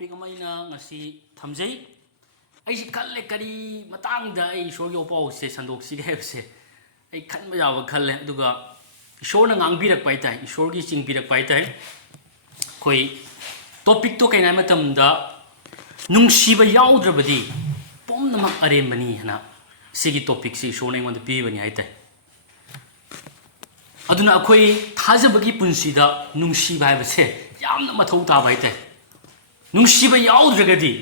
topic amaina ngasi thamjai ai si khalle kari matangda ai ishor yo pau se sandok si ge se ai khanba yawa khalle aduga ishor na ngangbirak pai tai ishor gi chingbirak pai tai koi topic to kaina matamda nungsiba yaudrabadi pomnama aremani hana sigi topic si ishor na ngonda pi bani ai tai aduna akhoi thajabagi punsida nungsiba haibase yamna mathau ta bai tai nungsiba yaudragadi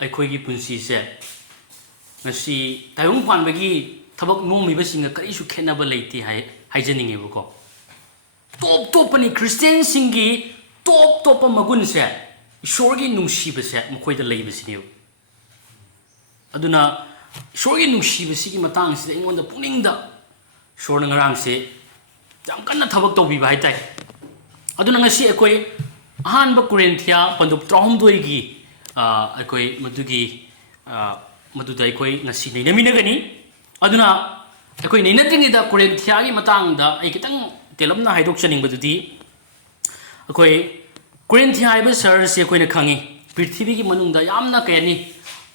ꯑꯩꯈꯣꯏꯒꯤ ꯄꯨꯟꯁꯤꯁꯦ ꯉꯁꯤ ꯇꯥꯏꯕꯪ ꯄꯥꯟꯕꯒꯤ ꯊꯕꯛ ꯅꯣꯝꯃꯤꯕꯁꯤꯡꯒ ꯀꯔꯤꯁꯨ ꯈꯦꯠꯅꯕ ꯂꯩꯇꯦ ꯍꯥꯏꯖꯅꯤꯡꯉꯦꯕꯀꯣ ꯇꯣꯞ ꯇꯣꯞꯄꯅꯤ ꯈ꯭ꯔꯤꯁꯇꯤꯌꯟꯁꯤꯡꯒꯤ ꯇꯣꯞ ꯇꯣꯞꯄ ꯃꯒꯨꯟꯁꯦ ꯏꯁꯣꯔꯒꯤ ꯅꯨꯡꯁꯤꯕꯁꯦ ꯃꯈꯣꯏꯗ ꯂꯩꯕꯁꯤꯅꯦꯕ ꯑꯗꯨꯅ ꯏꯁꯣꯔꯒꯤ ꯅꯨꯡꯁꯤꯕꯁꯤꯒꯤ ꯃꯇꯥꯡꯁꯤꯗ ꯑꯩꯉꯣꯟꯗ ꯄꯨꯛꯅꯤꯡꯗ ꯏꯁꯣꯔꯅ ꯉꯔꯥꯡꯁꯦ ꯌꯥꯝ ꯀꯟꯅ ꯊꯕꯛ ꯇꯧꯕꯤꯕ ꯍꯥꯏꯇꯥꯔꯦ ꯑꯗꯨꯅ ꯉꯁꯤ ꯑꯩꯈꯣꯏ ꯑꯍꯥꯟꯕ ꯀꯣꯔꯤꯟꯊꯤꯌꯥ ꯄꯟꯗꯨꯞ 13ꯒꯤ ꯑꯩꯈꯣꯏ ꯃꯗꯨꯗ ꯑꯩꯈꯣꯏ ꯉꯁꯤ ꯅꯩꯅꯃꯤꯟꯅꯒꯅꯤ ꯑꯗꯨꯅ ꯑꯩꯈꯣꯏ ꯅꯩꯅꯗ꯭ꯔꯤꯉꯩꯗ ꯀꯣꯔꯤꯟꯊꯤꯌꯥꯒꯤ ꯃꯇꯥꯡꯗ ꯑꯩ ꯈꯤꯇꯪ ꯇꯦꯜꯂꯞꯅ ꯍꯥꯏꯗꯣꯛꯆꯅꯤꯡꯕꯗꯨꯗꯤ ꯑꯩꯈꯣꯏ ꯀꯣꯔꯤꯟꯊꯤꯌꯥ ꯍꯥꯏꯕ ꯁꯍꯔꯁꯤ ꯑꯩꯈꯣꯏꯅ ꯈꯪꯉꯤ ꯄ꯭ꯔꯤꯊꯤꯕꯤꯒꯤ ꯃꯅꯨꯡꯗ ꯌꯥꯝꯅ ꯀꯩ ꯍꯥꯏꯅꯤ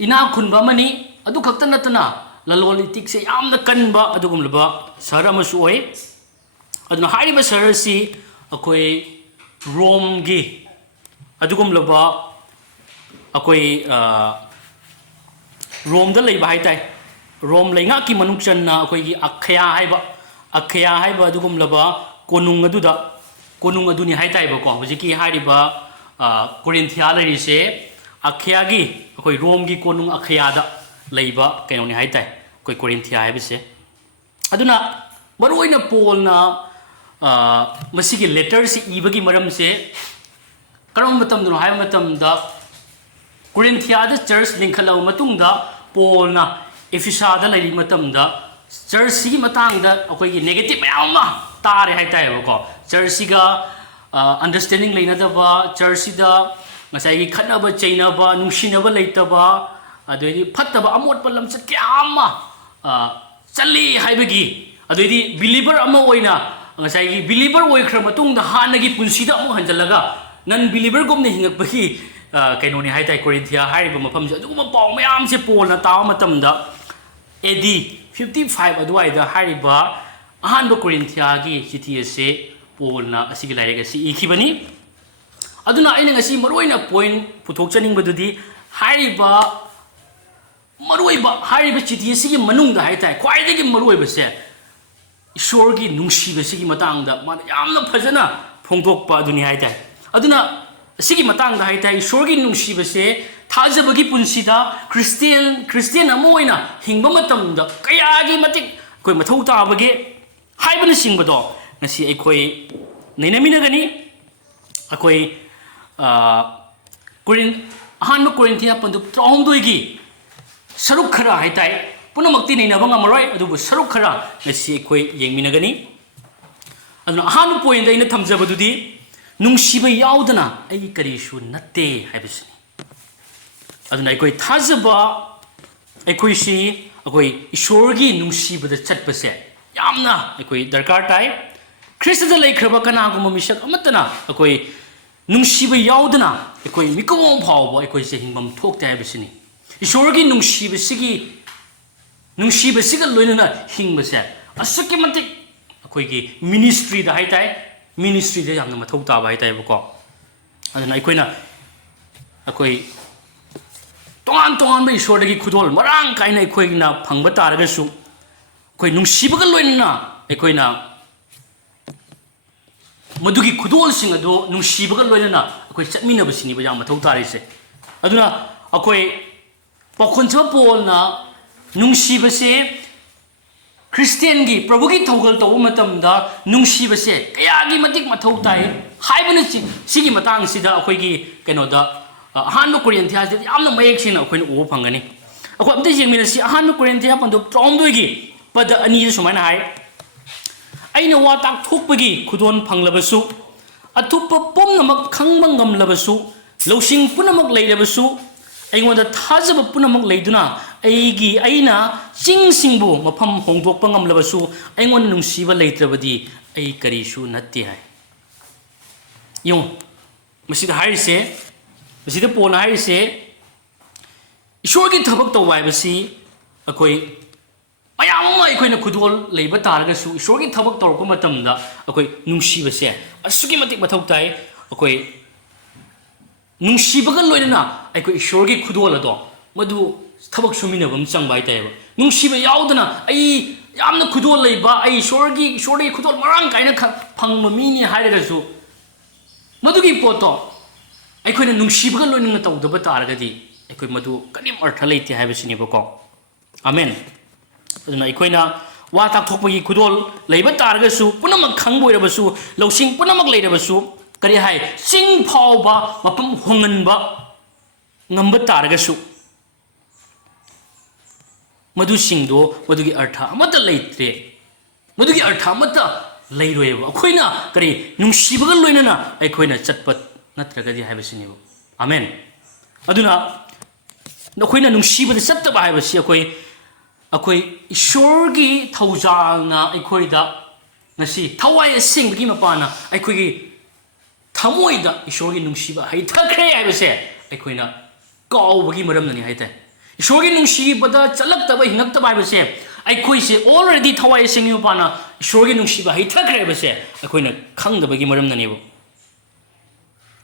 ꯏꯅꯥꯛ ꯈꯨꯟꯕ ꯑꯃꯅꯤ ꯑꯗꯨ ꯈꯛꯇ ꯅꯠꯇꯅ ꯂꯂꯣꯟ ꯏꯇꯤꯛꯁꯦ ꯌꯥꯝꯅ ꯀꯟꯕ ꯑꯗꯨꯒꯨꯝꯂꯕ ꯁꯍꯔ ꯑꯃꯁꯨ ꯑꯣꯏ ꯑꯗꯨꯅ ꯍꯥꯏꯔꯤꯕ ꯁꯍꯔꯁꯤ ꯑꯩꯈꯣꯏ ꯔꯣꯝꯒꯤ ꯑꯗꯨꯒꯨꯝꯂꯕ ꯑꯩꯈꯣꯏ ꯔꯣꯝꯗ ꯂꯩꯕ ꯍꯥꯏꯇꯥꯏ ꯔꯣꯝ ꯂꯩꯉꯥꯛꯀꯤ ꯃꯅꯨꯡ ꯆꯟꯅ ꯑꯩꯈꯣꯏꯒꯤ ꯑꯈꯌꯥ ꯍꯥꯏꯕ ꯑꯗꯨꯒꯨꯝꯂꯕ ꯀꯣꯅꯨꯡ ꯑꯗꯨꯅꯤ ꯍꯥꯏꯇꯥꯏꯕꯀꯣ ꯍꯧꯖꯤꯛꯀꯤ ꯍꯥꯏꯔꯤꯕ ꯀꯣꯔꯤꯟꯊꯤꯌꯥ ꯂꯩꯔꯤꯁꯦ ꯑꯈꯌꯥꯒꯤ ꯑꯩꯈꯣই ꯔꯣꯝꯒꯤ ꯀꯣꯅꯨꯡ ꯑꯈꯌꯥꯗ ꯂꯩꯕ ꯀꯩꯅꯣꯅꯤ ꯍꯥꯏꯇꯥꯏ ꯑꯩꯈꯣꯏ ꯀꯣꯔꯤꯟꯊꯤꯌꯥ ꯍꯥꯏꯕꯁꯦ ꯑꯗꯨꯅ ꯃꯔꯨꯑꯣꯏꯅ ꯄꯣꯜꯅ ꯃꯁꯤꯒꯤ ꯂꯦꯇꯔꯁꯤ ꯏꯕꯒꯤ ꯃꯔꯝꯁꯦ ꯀꯔꯝꯕ ꯃꯇꯝꯗꯅꯣ ꯍꯥꯏꯕ ꯃꯇꯝꯗ ꯀꯣꯔꯤꯟꯊꯤꯌꯥꯗ ꯆꯔꯆ ꯂꯤꯡꯈꯠꯂꯕ ꯃꯇꯨꯡꯗ ꯄꯣꯜꯅ ꯑꯦꯐꯤꯁꯥꯗ ꯂꯩꯔꯤ ꯃꯇꯝꯗ ꯆꯔꯆꯁꯤꯒꯤ ꯃꯇꯥꯡꯗ ꯑꯩꯈꯣꯏꯒꯤ ꯅꯦꯒꯦꯇꯤꯚ ꯃꯌꯥꯝ ꯑꯃ ꯇꯥꯔꯦ ꯍꯥꯏꯇꯥꯔꯦꯕꯀꯣ ꯆꯔꯆꯁꯤꯒ ꯑꯟꯗꯔꯁꯇꯦꯟꯗꯤꯡ ꯂꯩꯅꯗꯕ ꯆꯔꯆꯁꯤꯗ ꯉꯁꯥꯏꯒꯤ ꯈꯠꯅꯕ ꯆꯩꯅꯕ ꯅꯨꯡꯁꯤꯅꯕ ꯂꯩꯇꯕ ꯑꯗꯩꯗꯤ ꯐꯠꯇꯕ ꯑꯃꯣꯠꯄ ꯂꯝꯆꯠ ꯀꯌꯥ ꯑꯃ ꯆꯠꯂꯤ ꯍꯥꯏꯕꯒꯤ ꯑꯗꯩꯗꯤ ꯕꯤꯂꯤꯚꯔ ꯑꯃ ꯑꯣꯏꯅ ꯉꯁꯥꯏꯒꯤ ꯕꯤꯂꯤꯚꯔ ꯑꯣꯏꯈ꯭ꯔ ꯃꯇꯨꯡꯗ ꯍꯥꯟꯅꯒꯤ ꯄꯨꯟꯁꯤꯗ ꯑꯃꯨꯛ ꯍꯟꯖꯜꯂꯒ ꯅꯟ ꯕꯤꯂꯤꯚꯔꯒꯨꯝꯅ ꯍꯤꯡꯉꯛꯄꯒꯤ ꯀꯩꯅꯣꯅꯤ ꯍꯥꯏꯇꯥꯔꯦ ꯀꯣꯔꯤꯟꯊꯤꯌꯥ ꯍꯥꯏꯔꯤꯕ ꯃꯐꯝꯁꯦ ꯑꯗꯨꯒꯨꯝꯕ ꯄꯥꯎ ꯃꯌꯥꯝꯁꯦ ꯄꯣꯜꯅ ꯇꯥꯕ ꯃꯇꯝꯗ AD 55 ꯑꯗꯨꯋꯥꯏꯗ ꯍꯥꯏꯔꯤꯕ ꯑꯍꯥꯟꯕ ꯀꯣꯔꯤꯟꯊꯤꯌꯥꯒꯤ ꯆꯤꯊꯤ ꯑꯁꯦ ꯄꯣꯜꯅ ꯑꯁꯤꯒꯤ ꯂꯥꯏꯔꯤꯛ ꯑꯁꯤ ꯏꯈꯤꯕꯅꯤ ꯑꯗꯨꯅ ꯑꯩꯅ ꯉꯁꯤ ꯃꯔꯨꯑꯣꯏꯅ ꯄꯣꯏꯟ ꯄꯨꯊꯣꯛꯆꯅꯤꯡꯕꯗꯨꯗꯤ ꯍꯥꯏꯔꯤꯕ ꯆꯤꯊꯤ ꯑꯁꯤꯒꯤ ꯃꯅꯨꯡꯗ ꯍꯥꯏꯇꯥꯔꯦ ꯈ꯭ꯋꯥꯏꯗꯒꯤ ꯃꯔꯨꯑꯣꯏꯕꯁꯦ ꯏꯁꯣꯔꯒꯤ ꯅꯨꯡꯁꯤꯕꯁꯤꯒꯤ ꯃꯇꯥꯡꯗ ꯃꯥꯅ ꯌꯥꯝꯅ ꯐꯖꯅ ꯐꯣꯡꯗꯣꯛꯄ ꯑꯗꯨꯅꯤ ꯍꯥꯏꯇꯥꯔꯦ ꯑꯗꯨꯅ ꯑꯁꯤꯒꯤ ꯃꯇꯥꯡꯗ ꯍꯥꯏꯇꯥꯔꯦ ꯏꯁꯣꯔꯒꯤ ꯅꯨꯡꯁꯤꯕꯁꯦ ꯊꯥꯖꯕꯒꯤ ꯄꯨꯟꯁꯤꯗ ꯈ꯭ꯔꯤꯁꯇꯤꯌꯟ ꯑꯃ ꯑꯣꯏꯅ ꯍꯤꯡꯕ ꯃꯇꯝꯗ ꯀꯌꯥꯒꯤ ꯃꯇꯤꯛ ꯑꯩꯈꯣꯏ ꯃꯊꯧ ꯇꯥꯕꯒꯦ ꯍꯥꯏꯕꯅꯆꯤꯡꯕꯗꯣ ꯉꯁꯤ ꯑꯩꯈꯣꯏ ꯅꯩꯅꯃꯤꯟꯅꯒꯅꯤ ꯑꯩꯈꯣꯏ ꯑꯍꯥꯟꯕ ꯀꯣꯔꯤꯟꯊꯤꯌꯥ ꯄꯟꯗꯨꯞ 13ꯒꯤ ꯁꯔꯨꯛ ꯈꯔ ꯍꯥꯏꯇꯥꯔꯦ ꯄꯨꯝꯅꯃꯛꯇꯤ ꯅꯩꯅꯕ ꯉꯝꯃꯔꯣꯏ ꯑꯗꯨꯕꯨ ꯁꯔꯨꯛ ꯈꯔ ꯉꯁꯤ ꯑꯩꯈꯣꯏ ꯌꯦꯡꯃꯤꯟꯅꯒꯅꯤ ꯑꯗꯨꯅ ꯑꯍꯥꯟꯕ ꯄꯣꯏꯟꯗ ꯑꯩꯅ ꯊꯝꯖꯕꯗꯨꯗꯤ ꯅꯨꯡꯁꯤꯕ ꯌꯥꯎꯗꯅ ꯑꯩ ꯀꯔꯤꯁꯨ ꯅꯠꯇꯦ ꯍꯥꯏꯕꯁꯤꯅꯤ ꯑꯗꯨꯅ ꯑꯩꯈꯣꯏ ꯊꯥꯖꯕ ꯑꯩꯈꯣꯏꯁꯤ ꯑꯩꯈꯣꯏ ꯏꯁꯣꯔꯒꯤ ꯅꯨꯡꯁꯤꯕꯗ ꯆꯠꯄꯁꯦ ꯌꯥꯝꯅ ꯑꯩꯈꯣꯏ ꯗꯔꯀꯥꯔ ꯇꯥꯏ ꯈ꯭ꯔꯤꯁꯇꯗ ꯂꯩꯈ꯭ꯔꯕ ꯀꯅꯥꯒꯨꯝꯕ ꯃꯤꯁꯛ ꯑꯃꯠꯇꯅ ꯑꯩꯈꯣꯏ ꯅꯨꯡꯁꯤꯕ ꯌꯥꯎꯗꯅ ꯑꯩꯈꯣꯏ ꯃꯤꯀꯨꯞ ꯑꯃ ꯐꯥꯎꯕ ꯑꯩꯈꯣꯏꯁꯦ ꯍꯤꯡꯐꯝ ꯊꯣꯛꯇꯦ ꯍꯥꯏꯕꯁꯤꯅꯤ ꯏꯁꯣꯔꯒꯤ ꯅꯨꯡꯁꯤꯕꯁꯤꯒ ꯂꯣꯏꯅꯅ ꯍꯤꯡꯕꯁꯦ ꯑꯁꯨꯛꯀꯤ ꯃꯇꯤꯛ ꯑꯩꯈꯣꯏꯒꯤ ꯃꯤꯅꯤꯁꯇ꯭ꯔꯤꯗ ꯍꯥꯏꯇꯥꯔꯦ ꯃꯤꯅꯤꯁꯇ꯭ꯔꯤꯗ ꯌꯥꯝꯅ ꯃꯊꯧ ꯇꯥꯕ ꯍꯥꯏꯇꯥꯔꯦꯕꯀꯣ ꯑꯗꯨꯅ ꯑꯩꯈꯣꯏ ꯇꯣꯉꯥꯟ ꯇꯣꯉꯥꯟꯕ ꯏꯁꯣꯔꯗꯒꯤ ꯈꯨꯗꯣꯜ ꯃꯔꯥꯡ ꯀꯥꯏꯅ ꯑꯩꯈꯣꯏꯅ ꯐꯪꯕ ꯇꯥꯔꯒꯁꯨ ꯑꯩꯈꯣꯏ ꯅꯨꯡꯁꯤꯕꯒ ꯂꯣꯏꯅꯅ ꯑꯩꯈꯣꯏꯅ ꯃꯗꯨꯒꯤ ꯈꯨꯗꯣꯜꯁꯤꯡ ꯑꯗꯨ ꯅꯨꯡꯁꯤꯕꯒ ꯂꯣꯏꯅꯅ ꯑꯩꯈꯣꯏ ꯆꯠꯃꯤꯟꯅꯕꯁꯤꯅꯦꯕ ꯌꯥꯝ ꯃꯊꯧ ꯇꯥꯔꯤꯁꯦ ꯑꯗꯨꯅ ꯑꯩꯈꯣꯏ ꯄꯥꯎꯈꯣꯟꯖꯕ ꯄꯣꯜꯅ ꯅꯨꯡꯁꯤꯕꯁꯦ ꯈ꯭ꯔꯤꯁꯇꯤꯌꯟꯒꯤ ꯄ꯭ꯔꯚꯨꯒꯤ ꯊꯧꯒꯜ ꯇꯧꯕ ꯃꯇꯝꯗ ꯅꯨꯡꯁꯤꯕꯁꯦ ꯀꯌꯥꯒꯤ ꯃꯇꯤꯛ ꯃꯊꯧ ꯇꯥꯏ ꯍꯥꯏꯕꯅ ꯁꯤꯒꯤ ꯃꯇꯥꯡꯁꯤꯗ ꯑꯩꯈꯣꯏꯒꯤ ꯀꯩꯅꯣꯗ ꯑꯍꯥꯟꯕ ꯀꯣꯔꯤꯟꯊꯤꯌꯥꯁꯤꯗ ꯌꯥꯝꯅ ꯃꯌꯦꯛ ꯁꯦꯡꯅ ꯑꯩꯈꯣꯏꯅ ꯎꯕ ꯐꯪꯒꯅꯤ ꯑꯩꯈꯣꯏ ꯑꯝꯇ ꯌꯦꯡꯃꯤꯟꯅꯁꯤ ꯑꯍꯥꯟꯕ ꯀꯣꯔꯤꯟꯊꯤꯌꯥ ꯄꯟꯗꯨꯞ 13ꯒꯤ ꯄꯗ 2ꯗ ꯁꯨꯃꯥꯏꯅ ꯍꯥꯏ ꯑꯩꯅ ꯋꯥ ꯇꯥꯛꯊꯣꯛꯄꯒꯤ ꯈꯨꯗꯣꯜ ꯐꯪꯂꯕꯁꯨ ꯑꯇꯣꯞꯄ ꯄꯨꯝꯅꯃꯛ ꯈꯪꯕ ꯉꯝꯂꯕꯁꯨ ꯂꯧꯁꯤꯡ ꯄꯨꯝꯅꯃꯛ ꯂꯩꯔꯕꯁꯨ ꯑꯩꯉꯣꯟꯗ ꯊꯥꯖꯕ ꯄꯨꯝꯅꯃꯛ ꯂꯩꯗꯨꯅ ꯑꯩꯅ ꯆꯤꯡꯁꯤꯡꯕꯨ ꯃꯐꯝ ꯍꯣꯡꯗꯣꯛꯄ ꯉꯝꯂꯕꯁꯨ ꯑꯩꯉꯣꯟꯗ ꯅꯨꯡꯁꯤꯕ ꯂꯩꯇ꯭ꯔꯕꯗꯤ ꯑꯩ ꯀꯔꯤꯁꯨ ꯅꯠꯇꯦ ꯍꯥꯏ ꯌꯦꯡꯉꯨ ꯃꯁꯤꯗ ꯍꯥꯏꯔꯤꯁꯦ ꯃꯁꯤꯗ ꯄꯣꯜꯅ ꯍꯥꯏꯔꯤꯁꯦ ꯏꯁꯣꯔꯒꯤ ꯊꯕꯛ ꯇꯧꯕ ꯍꯥꯏꯕꯁꯤ ꯑꯩꯈꯣꯏ ꯃꯌꯥꯝ ꯑꯃ ꯑꯩꯈꯣꯏꯅ ꯈꯨꯗꯣꯜ ꯂꯩꯕ ꯇꯥꯔꯒꯁꯨ ꯏꯁꯣꯔꯒꯤ ꯊꯕꯛ ꯇꯧꯔꯛꯄ ꯃꯇꯝꯗ ꯑꯩꯈꯣꯏ ꯅꯨꯡꯁꯤꯕꯁꯦ ꯑꯁꯨꯛꯀꯤ ꯃꯇꯤꯛ ꯃꯊꯧ ꯇꯥꯏ ꯑꯩꯈꯣꯏ ꯅꯨꯡꯁꯤꯕꯒ ꯂꯣꯏꯅꯅ ꯑꯩꯈꯣꯏ ꯏꯁꯣꯔꯒꯤ ꯈꯨꯗꯣꯜ ꯑꯗꯣ ꯃꯗꯨ ꯊꯕꯛ ꯁꯨꯃꯤꯟꯅꯕ ꯑꯃ ꯆꯪꯕ ꯍꯥꯏꯇꯥꯔꯦꯕ ꯅꯨꯡꯁꯤꯕ ꯌꯥꯎꯗꯅ ꯑꯩ ꯌꯥꯝꯅ ꯈꯨꯗꯣꯜ ꯂꯩꯕ ꯑꯩ ꯏꯁꯣꯔꯗꯒꯤ ꯈꯨꯗꯣꯜ ꯃꯔꯥꯡ ꯀꯥꯏꯅ ꯐꯪꯕ ꯃꯤꯅꯤ ꯍꯥꯏꯔꯒꯁꯨ ꯃꯗꯨꯒꯤ ꯄꯣꯠꯇꯣ ꯑꯩꯈꯣꯏꯅ ꯅꯨꯡꯁꯤꯕꯒ ꯂꯣꯏꯅꯅ ꯇꯧꯗꯕ ꯇꯥꯔꯒꯗꯤ ꯑꯩꯈꯣꯏ ꯃꯗꯨ ꯀꯔꯤꯝ ꯑꯔꯊ ꯂꯩꯇꯦ ꯍꯥꯏꯕꯁꯤꯅꯦꯕꯀꯣ ꯑꯃꯦꯟ ꯑꯗꯨꯅ ꯑꯩꯈꯣꯏꯅ ꯋꯥ ꯇꯥꯛꯊꯣꯛꯄꯒꯤ ꯈꯨꯗꯣꯜ ꯂꯩꯕ ꯇꯥꯔꯒꯁꯨ ꯄꯨꯝꯅꯃꯛ ꯈꯪꯕ ꯑꯣꯏꯔꯕꯁꯨ ꯂꯧꯁꯤꯡ ꯄꯨꯝꯅꯃꯛ ꯂꯩꯔꯕꯁꯨ ꯀꯔꯤ ꯍꯥꯏ ꯆꯤꯡ ꯐꯥꯎꯕ ꯃꯐꯝ ꯍꯣꯡꯍꯟꯕ ꯉꯝꯕ ꯇꯥꯔꯒꯁꯨ ꯃꯗꯨꯁꯤꯡꯗꯣ ꯃꯗꯨꯒꯤ ꯑꯔꯊ ꯑꯃꯠꯇ ꯂꯩꯇ꯭ꯔꯦ ꯃꯗꯨꯒꯤ ꯑꯔꯊ ꯑꯃꯠꯇ ꯂꯩꯔꯣꯏꯕ ꯑꯩꯈꯣꯏꯅ ꯀꯔꯤ ꯅꯨꯡꯁꯤꯕꯒ ꯂꯣꯏꯅꯅ ꯑꯩꯈꯣꯏꯅ ꯆꯠꯄ ꯅꯠꯇ꯭ꯔꯒꯗꯤ ꯍꯥꯏꯕꯁꯤꯅꯦꯕ ꯑꯃꯦꯟ ꯑꯗꯨꯅ ꯑꯩꯈꯣꯏꯅ ꯅꯨꯡꯁꯤꯕꯗ ꯆꯠꯇꯕ ꯍꯥꯏꯕꯁꯤ ꯑꯩꯈꯣꯏ ꯏꯁꯣꯔꯒꯤ ꯊꯧꯖꯥꯜꯅ ꯑꯩꯈꯣꯏꯗ ꯉꯁꯤ ꯊꯋꯥꯏ ꯑꯁꯦꯡꯕꯒꯤ ꯃꯄꯥꯅ ꯑꯩꯈꯣꯏꯒꯤ ꯊꯃꯣꯏꯗ ꯏꯁꯣꯔꯒꯤ ꯅꯨꯡꯁꯤꯕ ꯍꯩꯊꯈ꯭ꯔꯦ ꯍꯥꯏꯕꯁꯦ ꯑꯩꯈꯣꯏꯅ ꯀꯥꯎꯕꯒꯤ ꯃꯔꯝꯅꯅꯤ ꯍꯥꯏꯇꯥꯔꯦ ꯏꯁꯣꯔꯒꯤ ꯅꯨꯡꯁꯤꯕꯗ ꯆꯠꯂꯛꯇꯕ ꯍꯤꯡꯉꯛꯇꯕ ꯍꯥꯏꯕꯁꯦ ꯑꯩꯈꯣꯏꯁꯦ ꯑꯣꯜꯔꯦꯗꯤ ꯊꯋꯥꯏ ꯑꯁꯦꯡꯕꯒꯤ ꯃꯄꯥꯅ ꯏꯁꯣꯔꯒꯤ ꯅꯨꯡꯁꯤꯕ ꯍꯩꯊꯈ꯭ꯔꯦ ꯍꯥꯏꯕꯁꯦ ꯑꯩꯈꯣꯏꯅ ꯈꯪꯗꯕꯒꯤ ꯃꯔꯝꯅꯅꯦꯕ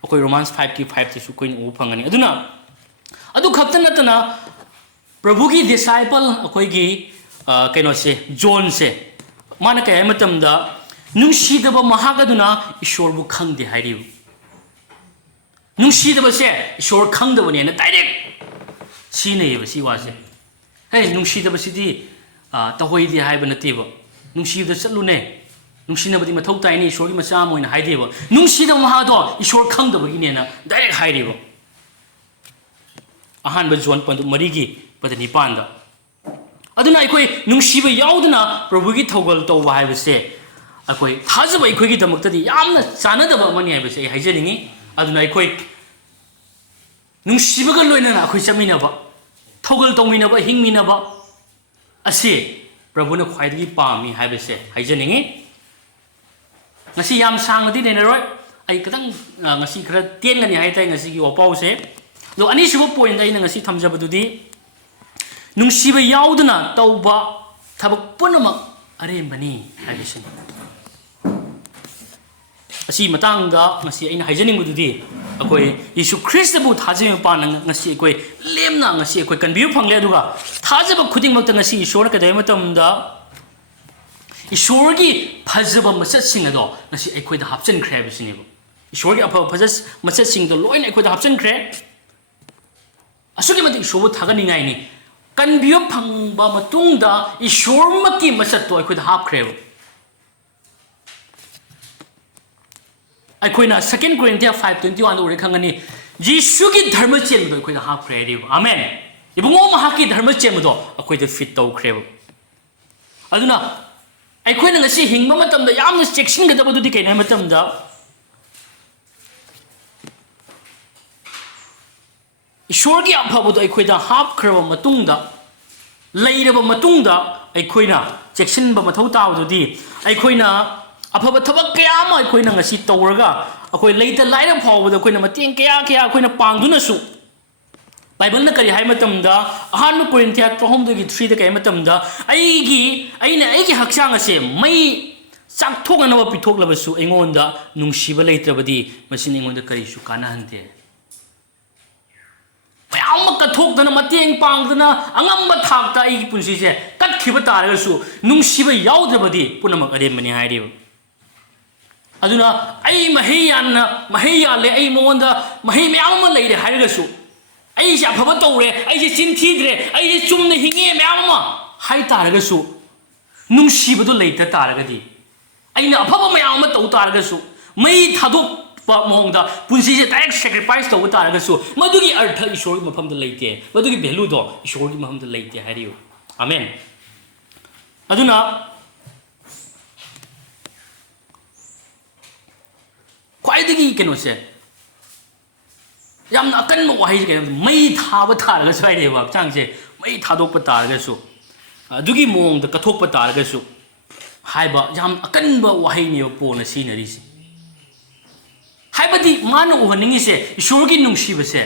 ꯑꯩꯈꯣꯏ ꯔꯣꯃꯥꯟꯁ 5:5ꯇꯁꯨ ꯑꯩꯈꯣꯏꯅ ꯎꯕ ꯐꯪꯒꯅꯤ ꯑꯗꯨꯅ ꯑꯗꯨ ꯈꯛꯇ ꯅꯠꯇꯅ ꯄ꯭ꯔꯚꯨꯒꯤ ꯗꯤꯁꯥꯏꯄꯜ ꯑꯩꯈꯣꯏꯒꯤ ꯀꯩꯅꯣꯁꯦ ꯖꯣꯟꯁꯦ ꯃꯥꯅ ꯀꯩ ꯍꯥꯏ ꯃꯇꯝꯗ ꯅꯨꯡꯁꯤꯗꯕ ꯃꯍꯥꯛ ꯑꯗꯨꯅ ꯏꯁꯣꯔꯕꯨ ꯈꯪꯗꯦ ꯍꯥꯏꯔꯤꯕ ꯅꯨꯡꯁꯤꯗꯕꯁꯦ ꯏꯁꯣꯔ ꯈꯪꯗꯕꯅꯦꯅ ꯗꯥꯏꯔꯦꯛ ꯁꯤꯅꯩꯌꯦꯕ ꯁꯤ ꯋꯥꯁꯦ ꯍꯦ ꯅꯨꯡꯁꯤꯗꯕꯁꯤꯗꯤ ꯇꯧꯍꯩꯗꯦ ꯍꯥꯏꯕ ꯅꯠꯇꯦꯕ ꯅꯨꯡꯁꯤꯕꯗ ꯆꯠꯂꯨꯅꯦ ꯅꯨꯡꯁꯤꯅꯕꯗꯤ ꯃꯊꯧ ꯇꯥꯏꯅꯤ ꯏꯁꯣꯔꯒꯤ ꯃꯆꯥ ꯑꯃ ꯑꯣꯏꯅ ꯍꯥꯏꯗꯦꯕ ꯅꯨꯡꯁꯤꯗꯕ ꯃꯍꯥꯛꯗꯣ ꯏꯁꯣꯔ ꯈꯪꯗꯕꯒꯤꯅꯦꯅ ꯗꯥꯏꯔꯦꯛ ꯍꯥꯏꯔꯤꯕ ꯑꯍꯥꯟꯕ ꯖꯣꯟ 3:9 ꯑꯗꯨꯅ ꯑꯩꯈꯣই ꯅꯨꯡꯁꯤꯕ ꯌꯥꯎꯗꯅ ꯄ꯭ꯔꯚꯨꯒꯤ ꯊꯧꯒꯜ ꯇꯧꯕ ꯍꯥꯏꯕꯁꯦ ꯑꯩꯈꯣꯏ ꯊꯥꯖꯕ ꯑꯩꯈꯣꯏꯒꯤꯗꯃꯛꯇꯗꯤ ꯌꯥꯝꯅ ꯆꯥꯅꯗꯕ ꯑꯃꯅꯤ ꯍꯥꯏꯕꯁꯦ ꯑꯩ ꯍꯥꯏꯖꯅꯤꯡꯉꯤ ꯑꯗꯨꯅ ꯑꯩꯈꯣꯏ ꯅꯨꯡꯁꯤꯕꯒ ꯂꯣꯏꯅꯅ ꯑꯩꯈꯣꯏ ꯆꯠꯃꯤꯟꯅꯕ ꯊꯧꯒꯜ ꯇꯧꯃꯤꯟꯅꯕ ꯍꯤꯡꯃꯤꯟꯅꯕ ꯑꯁꯤ ꯄ꯭ꯔꯚꯨꯅ ꯈ꯭ꯋꯥꯏꯗꯒꯤ ꯄꯥꯝꯃꯤ ꯍꯥꯏꯕꯁꯦ ꯍꯥꯏꯖꯅꯤꯡꯉꯤ ꯉꯁꯤ ꯌꯥꯝ ꯁꯥꯡꯅꯗꯤ ꯂꯩꯅꯔꯣꯏ ꯑꯩ ꯈꯤꯇꯪ ꯉꯁꯤ ꯈꯔ ꯇꯦꯟꯒꯅꯤ ꯍꯥꯏꯇꯥꯔꯦ ꯉꯁꯤꯒꯤ ꯋꯥꯄꯥꯎꯁꯦ ꯑꯗꯣ ꯑꯅꯤꯁꯨꯕ ꯄꯣꯏꯟꯗ ꯑꯩꯅ ꯉꯁꯤ ꯊꯝꯖꯕꯗꯨꯗꯤ ꯅꯨꯡꯁꯤꯕ ꯌꯥꯎꯗꯅ ꯇꯧꯕ ꯊꯕꯛ ꯄꯨꯝꯅꯃꯛ ꯑꯔꯦꯝꯕꯅꯤ ꯍꯥꯏꯕꯁꯤꯅꯤ ꯑꯁꯤ ꯃꯇꯥꯡꯗ ꯉꯁꯤ ꯑꯩꯅ ꯍꯥꯏꯖꯅꯤꯡꯕꯗꯨꯗꯤ ꯑꯩꯈꯣꯏ ꯌꯤꯁꯨ ꯈ꯭ꯔꯤꯁꯇꯕꯨ ꯊꯥꯖꯕ ꯃꯄꯥꯟꯅ ꯉꯁꯤ ꯑꯩꯈꯣꯏ ꯂꯦꯝꯅ ꯉꯁꯤ ꯑꯩꯈꯣꯏ ꯀꯟꯕꯤꯕ ꯐꯪꯂꯦ ꯑꯗꯨꯒ ꯊꯥꯖꯕ ꯈꯨꯗꯤꯡꯃꯛꯇ ꯉꯁꯤ ꯏꯁꯣꯔꯅ ꯀꯩꯗꯧꯕ ꯃꯇꯝꯗ ꯏꯁꯣꯔꯒꯤ ꯐꯖꯕ ꯃꯆꯠꯁꯤꯡ ꯑꯗꯣ ꯉꯁꯤ ꯑꯩꯈꯣꯏꯗ ꯍꯥꯞꯆꯤꯟꯈ꯭ꯔꯦ ꯍꯥꯏꯕꯁꯤꯅꯦꯕ ꯏꯁꯣꯔꯒꯤ ꯑꯐꯕ ꯃꯆꯠꯁꯤꯡꯗꯣ ꯂꯣꯏꯅ ꯑꯩꯈꯣꯏꯗ ꯍꯥꯞꯆꯤꯟꯈ꯭ꯔꯦ ꯑꯁꯨꯛꯀꯤ ꯃꯇꯤꯛ ꯏꯁꯣꯔꯕꯨ ꯊꯥꯒꯠꯅꯤꯡꯉꯥꯏꯅꯤ ꯀꯟꯕꯤꯕ ꯐꯪꯕ ꯃꯇꯨꯡꯗ ꯏꯁꯣꯔꯃꯛꯀꯤ ꯃꯆꯠꯇꯣ ꯑꯩꯈꯣꯏꯗ ꯍꯥꯞꯈ꯭ꯔꯦꯕ ꯑꯩꯈꯣꯏꯅ 2 Corinthians 5:21ꯗ ꯎꯔꯦ ꯈꯪꯒꯅꯤ ꯌꯤꯁꯨꯒꯤ ꯙꯔꯃ ꯆꯦꯟꯕꯗꯣ ꯑꯩꯈꯣꯏꯗ ꯍꯥꯞꯈ꯭ꯔꯦ ꯍꯥꯏꯔꯤꯕ ꯑꯃꯦꯟ ꯏꯕꯨꯡꯉꯣ ꯃꯍꯥꯛꯀꯤ ꯙꯔꯃ ꯆꯦꯟꯕꯗꯣ ꯑꯩꯈꯣꯏꯗ ꯐꯤꯠ ꯇꯧꯈ꯭ꯔꯦꯕ ꯑꯗꯨꯅ ꯑꯩꯈꯣꯏꯅ ꯉꯁꯤ ꯍꯤꯡꯕ ꯃꯇꯝꯗ ꯌꯥꯝꯅ ꯆꯦꯛꯁꯤꯟꯒꯗꯕꯗꯨꯗꯤ ꯀꯩꯅꯣ ꯍꯥꯏꯕ ꯃꯇꯝꯗ ꯏꯁꯣꯔꯒꯤ ꯑꯐꯕꯗꯣ ꯑꯩꯈꯣꯏꯗ ꯍꯥꯞꯈ꯭ꯔꯕ ꯃꯇꯨꯡꯗ ꯂꯩꯔꯕ ꯃꯇꯨꯡꯗ ꯑꯩꯈꯣꯏꯅ ꯆꯦꯛꯁꯤꯟꯕ ꯃꯊꯧ ꯇꯥꯕꯗꯨꯗꯤ ꯑꯩꯈꯣꯏꯅ ꯑꯐꯕ ꯊꯕꯛ ꯀꯌꯥ ꯑꯃ ꯑꯩꯈꯣꯏꯅ ꯉꯁꯤ ꯇꯧꯔꯒ ꯑꯩꯈꯣꯏ ꯂꯩꯇ ꯂꯥꯏꯔ ꯐꯥꯎꯕꯗ ꯑꯩꯈꯣꯏꯅ ꯃꯇꯦꯡ ꯀꯌꯥ ꯑꯩꯈꯣꯏꯅ ꯄꯥꯡꯗꯨꯅꯁꯨ ꯕꯥꯏꯕꯜꯅ ꯀꯔꯤ ꯍꯥꯏ ꯃꯇꯝꯗ ꯑꯍꯥꯟꯕ Corinthians 3:3ꯗ ꯀꯔꯤ ꯍꯥꯏ ꯃꯇꯝꯗ ꯑꯩꯅ ꯑꯩꯒꯤ ꯍꯛꯆꯥꯡ ꯑꯁꯦ ꯃꯩ ꯆꯥꯛꯊꯣꯛꯅꯅꯕ ꯄꯤꯊꯣꯛꯂꯕꯁꯨ ꯑꯩꯉꯣꯟꯗ ꯅꯨꯡꯁꯤꯕ ꯂꯩꯇ꯭ꯔꯕꯗꯤ ꯃꯁꯤꯅ ꯑꯩꯉꯣꯟꯗ ꯀꯔꯤꯁꯨ ꯀꯥꯟꯅꯍꯟꯗꯦ ꯃꯌꯥꯝ ꯑꯃ ꯀꯠꯊꯣꯛꯇꯅ ꯃꯇꯦꯡ ꯄꯥꯡꯗꯅ ꯑꯉꯝꯕ ꯊꯥꯛꯇ ꯑꯩꯒꯤ ꯄꯨꯟꯁꯤꯁꯦ ꯀꯠꯈꯤꯕ ꯇꯥꯔꯒꯁꯨ ꯅꯨꯡꯁꯤꯕ ꯌꯥꯎꯗ꯭ꯔꯕꯗꯤ ꯄꯨꯝꯅꯃꯛ ꯑꯔꯦꯝꯕꯅꯤ ꯍꯥꯏꯔꯤꯕ ꯑꯗꯨꯅ ꯑꯩ ꯃꯍꯩ ꯌꯥꯜꯂꯦ ꯑꯩ ꯃꯉꯣꯟꯗ ꯃꯍꯩ ꯃꯌꯥꯝ ꯑꯃ ꯂꯩꯔꯦ ꯍꯥꯏꯔꯒꯁꯨ ꯑꯩꯁꯦ ꯑꯐꯕ ꯇꯧꯔꯦ ꯑꯩꯁꯦ ꯆꯤꯟ ꯊꯤꯗ꯭ꯔꯦ ꯑꯩꯁꯦ ꯆꯨꯝꯅ ꯍꯤꯡꯉꯦ ꯃꯌꯥꯝ ꯑꯃ ꯍꯥꯏ ꯇꯥꯔꯒꯁꯨ ꯅꯨꯡꯁꯤꯕꯗꯨ ꯂꯩꯇ ꯇꯥꯔꯒꯗꯤ ꯑꯩꯅ ꯑꯐꯕ ꯃꯌꯥꯝ ꯑꯃ ꯇꯧ ꯇꯥꯔꯒꯁꯨ ꯃꯩ ꯊꯥꯗꯣꯛꯄ ꯃꯑꯣꯡꯗ ꯄꯨꯟꯁꯤꯁꯦ ꯗꯥꯏꯔꯦꯛ ꯁꯦꯀ꯭ꯔꯤꯐꯥꯏꯁ ꯇꯧꯕ ꯇꯥꯔꯒꯁꯨ ꯃꯗꯨꯒꯤ ꯑꯔꯊ ꯏꯁꯣꯔꯒꯤ ꯃꯐꯝꯗ ꯂꯩꯇꯦ ꯃꯗꯨꯒꯤ ꯚꯦꯂꯨꯗꯣ ꯏꯁꯣꯔꯒꯤ ꯃꯐꯝꯗ ꯂꯩꯇꯦ ꯍꯥꯏꯔꯤꯕ ꯑꯃꯦꯟ ꯑꯗꯨꯅ ꯈ꯭ꯋꯥꯏꯗꯒꯤ ꯀꯩꯅꯣꯁꯦ ꯌꯥꯝꯅ ꯑꯀꯟꯕ ꯋꯥꯍꯩꯁꯦ ꯀꯩꯅꯣ ꯃꯩ ꯊꯥꯕ ꯇꯥꯔꯒꯁꯨ ꯍꯥꯏꯔꯦꯕ ꯍꯛꯆꯥꯡꯁꯦ ꯃꯩ ꯊꯥꯗꯣꯛꯄ ꯇꯥꯔꯒꯁꯨ ꯑꯗꯨꯒꯤ ꯃꯑꯣꯡꯗ ꯀꯠꯊꯣꯛꯄ ꯇꯥꯔꯒꯁꯨ ꯍꯥꯏꯕ ꯌꯥꯝ ꯑꯀꯟꯕ ꯋꯥꯍꯩꯅꯦꯕ ꯄꯣꯜꯅ ꯁꯤꯖꯤꯟꯅꯔꯤꯁꯦ ꯍꯥꯏꯕꯗꯤ ꯃꯥꯅ ꯎꯍꯟꯅꯤꯡꯉꯤꯁꯦ ꯏꯁꯣꯔꯒꯤ ꯅꯨꯡꯁꯤꯕꯁꯦ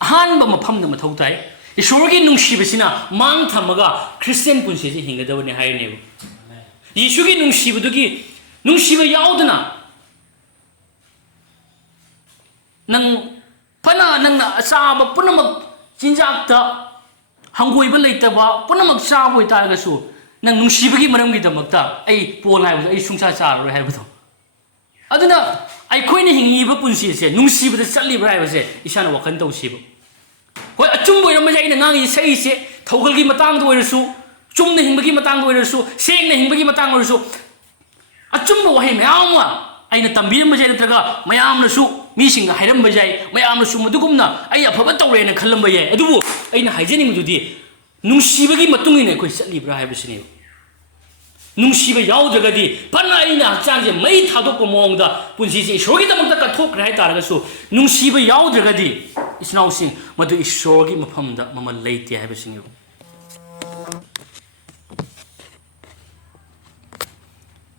ꯑꯍꯥꯟꯕ ꯃꯐꯝꯗ ꯃꯊꯧ ꯇꯥꯏ ꯏꯁꯣꯔꯒꯤ ꯅꯨꯡꯁꯤꯕꯁꯤꯅ ꯃꯥꯡ ꯊꯝꯃꯒ ꯈ꯭ꯔꯤꯁꯇꯤꯌꯟ ꯄꯨꯟꯁꯤꯁꯤ ꯍꯤꯡꯒꯗꯕꯅꯤ ꯍꯥꯏꯔꯤꯅꯦꯕ ꯌꯤꯁꯨꯒꯤ ꯅꯨꯡꯁꯤꯕꯗꯨꯒꯤ ꯅꯨꯡꯁꯤꯕ ꯌꯥꯎꯗꯅ ꯅꯪ ꯐꯅ ꯅꯪꯅ ꯑꯆꯥꯕ ꯄꯨꯝꯅꯃꯛ ꯆꯤꯟꯖꯥꯛꯇ ꯍꯪꯒꯣꯏꯕ ꯂꯩꯇꯕ ꯄꯨꯝꯅꯃꯛ ꯆꯥꯕ ꯑꯣꯏꯇꯥꯔꯒꯁꯨ ꯅꯪ ꯅꯨꯡꯁꯤꯕꯒꯤ ꯃꯔꯝꯒꯤꯗꯃꯛꯇ ꯑꯩ ꯄꯣꯜ ꯍꯥꯏꯕꯗꯣ ꯑꯩ ꯁꯨꯡꯆꯥ ꯆꯥꯔꯔꯣꯏ ꯍꯥꯏꯕꯗꯣ ꯑꯗꯨꯅ ꯑꯩꯈꯣꯏꯅ ꯍꯤꯡꯉꯤꯕ ꯄꯨꯟꯁꯤꯁꯦ ꯅꯨꯡꯁꯤꯕꯗ ꯆꯠꯂꯤꯕ꯭ꯔꯥ ꯍꯥꯏꯕꯁꯦ ꯏꯁꯥꯅ ꯋꯥꯈꯜ ꯇꯧꯁꯤꯕ ꯍꯣꯏ ꯑꯆꯨꯝꯕ ꯑꯣꯏꯔꯝꯕ ꯌꯥꯏ ꯑꯩꯅ ꯉꯥꯡꯉꯤ ꯏꯁꯩꯁꯦ ꯊꯧꯒꯜꯒꯤ ꯃꯇꯥꯡꯗ ꯑꯣꯏꯔꯁꯨ ꯆꯨꯝꯅ ꯍꯤꯡꯕꯒꯤ ꯃꯇꯥꯡꯗ ꯑꯣꯏꯔꯁꯨ ꯁꯦꯡꯅ ꯍꯤꯡꯕꯒꯤ ꯃꯇꯥꯡꯗ ꯑꯣꯏꯔꯁꯨ ꯑꯆꯨꯝꯕ ꯋꯥꯍꯩ ꯃꯌꯥꯝ ꯑꯃ ꯑꯩꯅ ꯇꯝꯕꯤꯔꯝꯕ ꯌꯥꯏ ꯅꯠꯇ꯭ꯔꯒ ꯃꯌꯥꯝꯅꯁꯨ ꯃꯤꯁꯤꯡꯅ ꯍꯥꯏꯔꯝꯕ ꯌꯥꯏ ꯃꯌꯥꯝꯅꯁꯨ ꯃꯗꯨꯒꯨꯝꯅ ꯑꯩ ꯑꯐꯕ ꯇꯧꯔꯦꯅ ꯈꯜꯂꯝꯕ ꯌꯥꯏ ꯑꯗꯨꯕꯨ ꯑꯩꯅ ꯍꯥꯏꯖꯅꯤꯡꯕꯗꯨꯗꯤ ꯅꯨꯡꯁꯤꯕꯒꯤ ꯃꯇꯨꯡ ꯏꯟꯅ ꯑꯩꯈꯣꯏ ꯆꯠꯂꯤꯕ꯭ꯔꯥ ꯍꯥꯏꯕꯁꯤꯅꯦꯕ ꯅꯨꯡꯁꯤꯕ ꯌꯥꯎꯗ꯭ꯔꯒꯗꯤ ꯐꯅ ꯑꯩꯅ ꯍꯛꯆꯥꯡꯁꯦ ꯃꯩ ꯊꯥꯗꯣꯛꯄ ꯃꯑꯣꯡꯗ ꯄꯨꯟꯁꯤꯁꯦ ꯏꯁꯣꯔꯒꯤꯗꯃꯛꯇ ꯀꯠꯊꯣꯛꯈ꯭ꯔꯦ ꯍꯥꯏꯇꯥꯔꯒꯁꯨ ꯅꯨꯡꯁꯤꯕ ꯌꯥꯎꯗ꯭ꯔꯒꯗꯤ ꯏꯆꯤꯟꯅꯥꯎꯁꯤꯡ ꯃꯗꯨ ꯏꯁꯣꯔꯒꯤ ꯃꯐꯝꯗ ꯃꯃꯜ ꯂꯩꯇꯦ ꯍꯥꯏꯕꯁꯤꯅꯦꯕ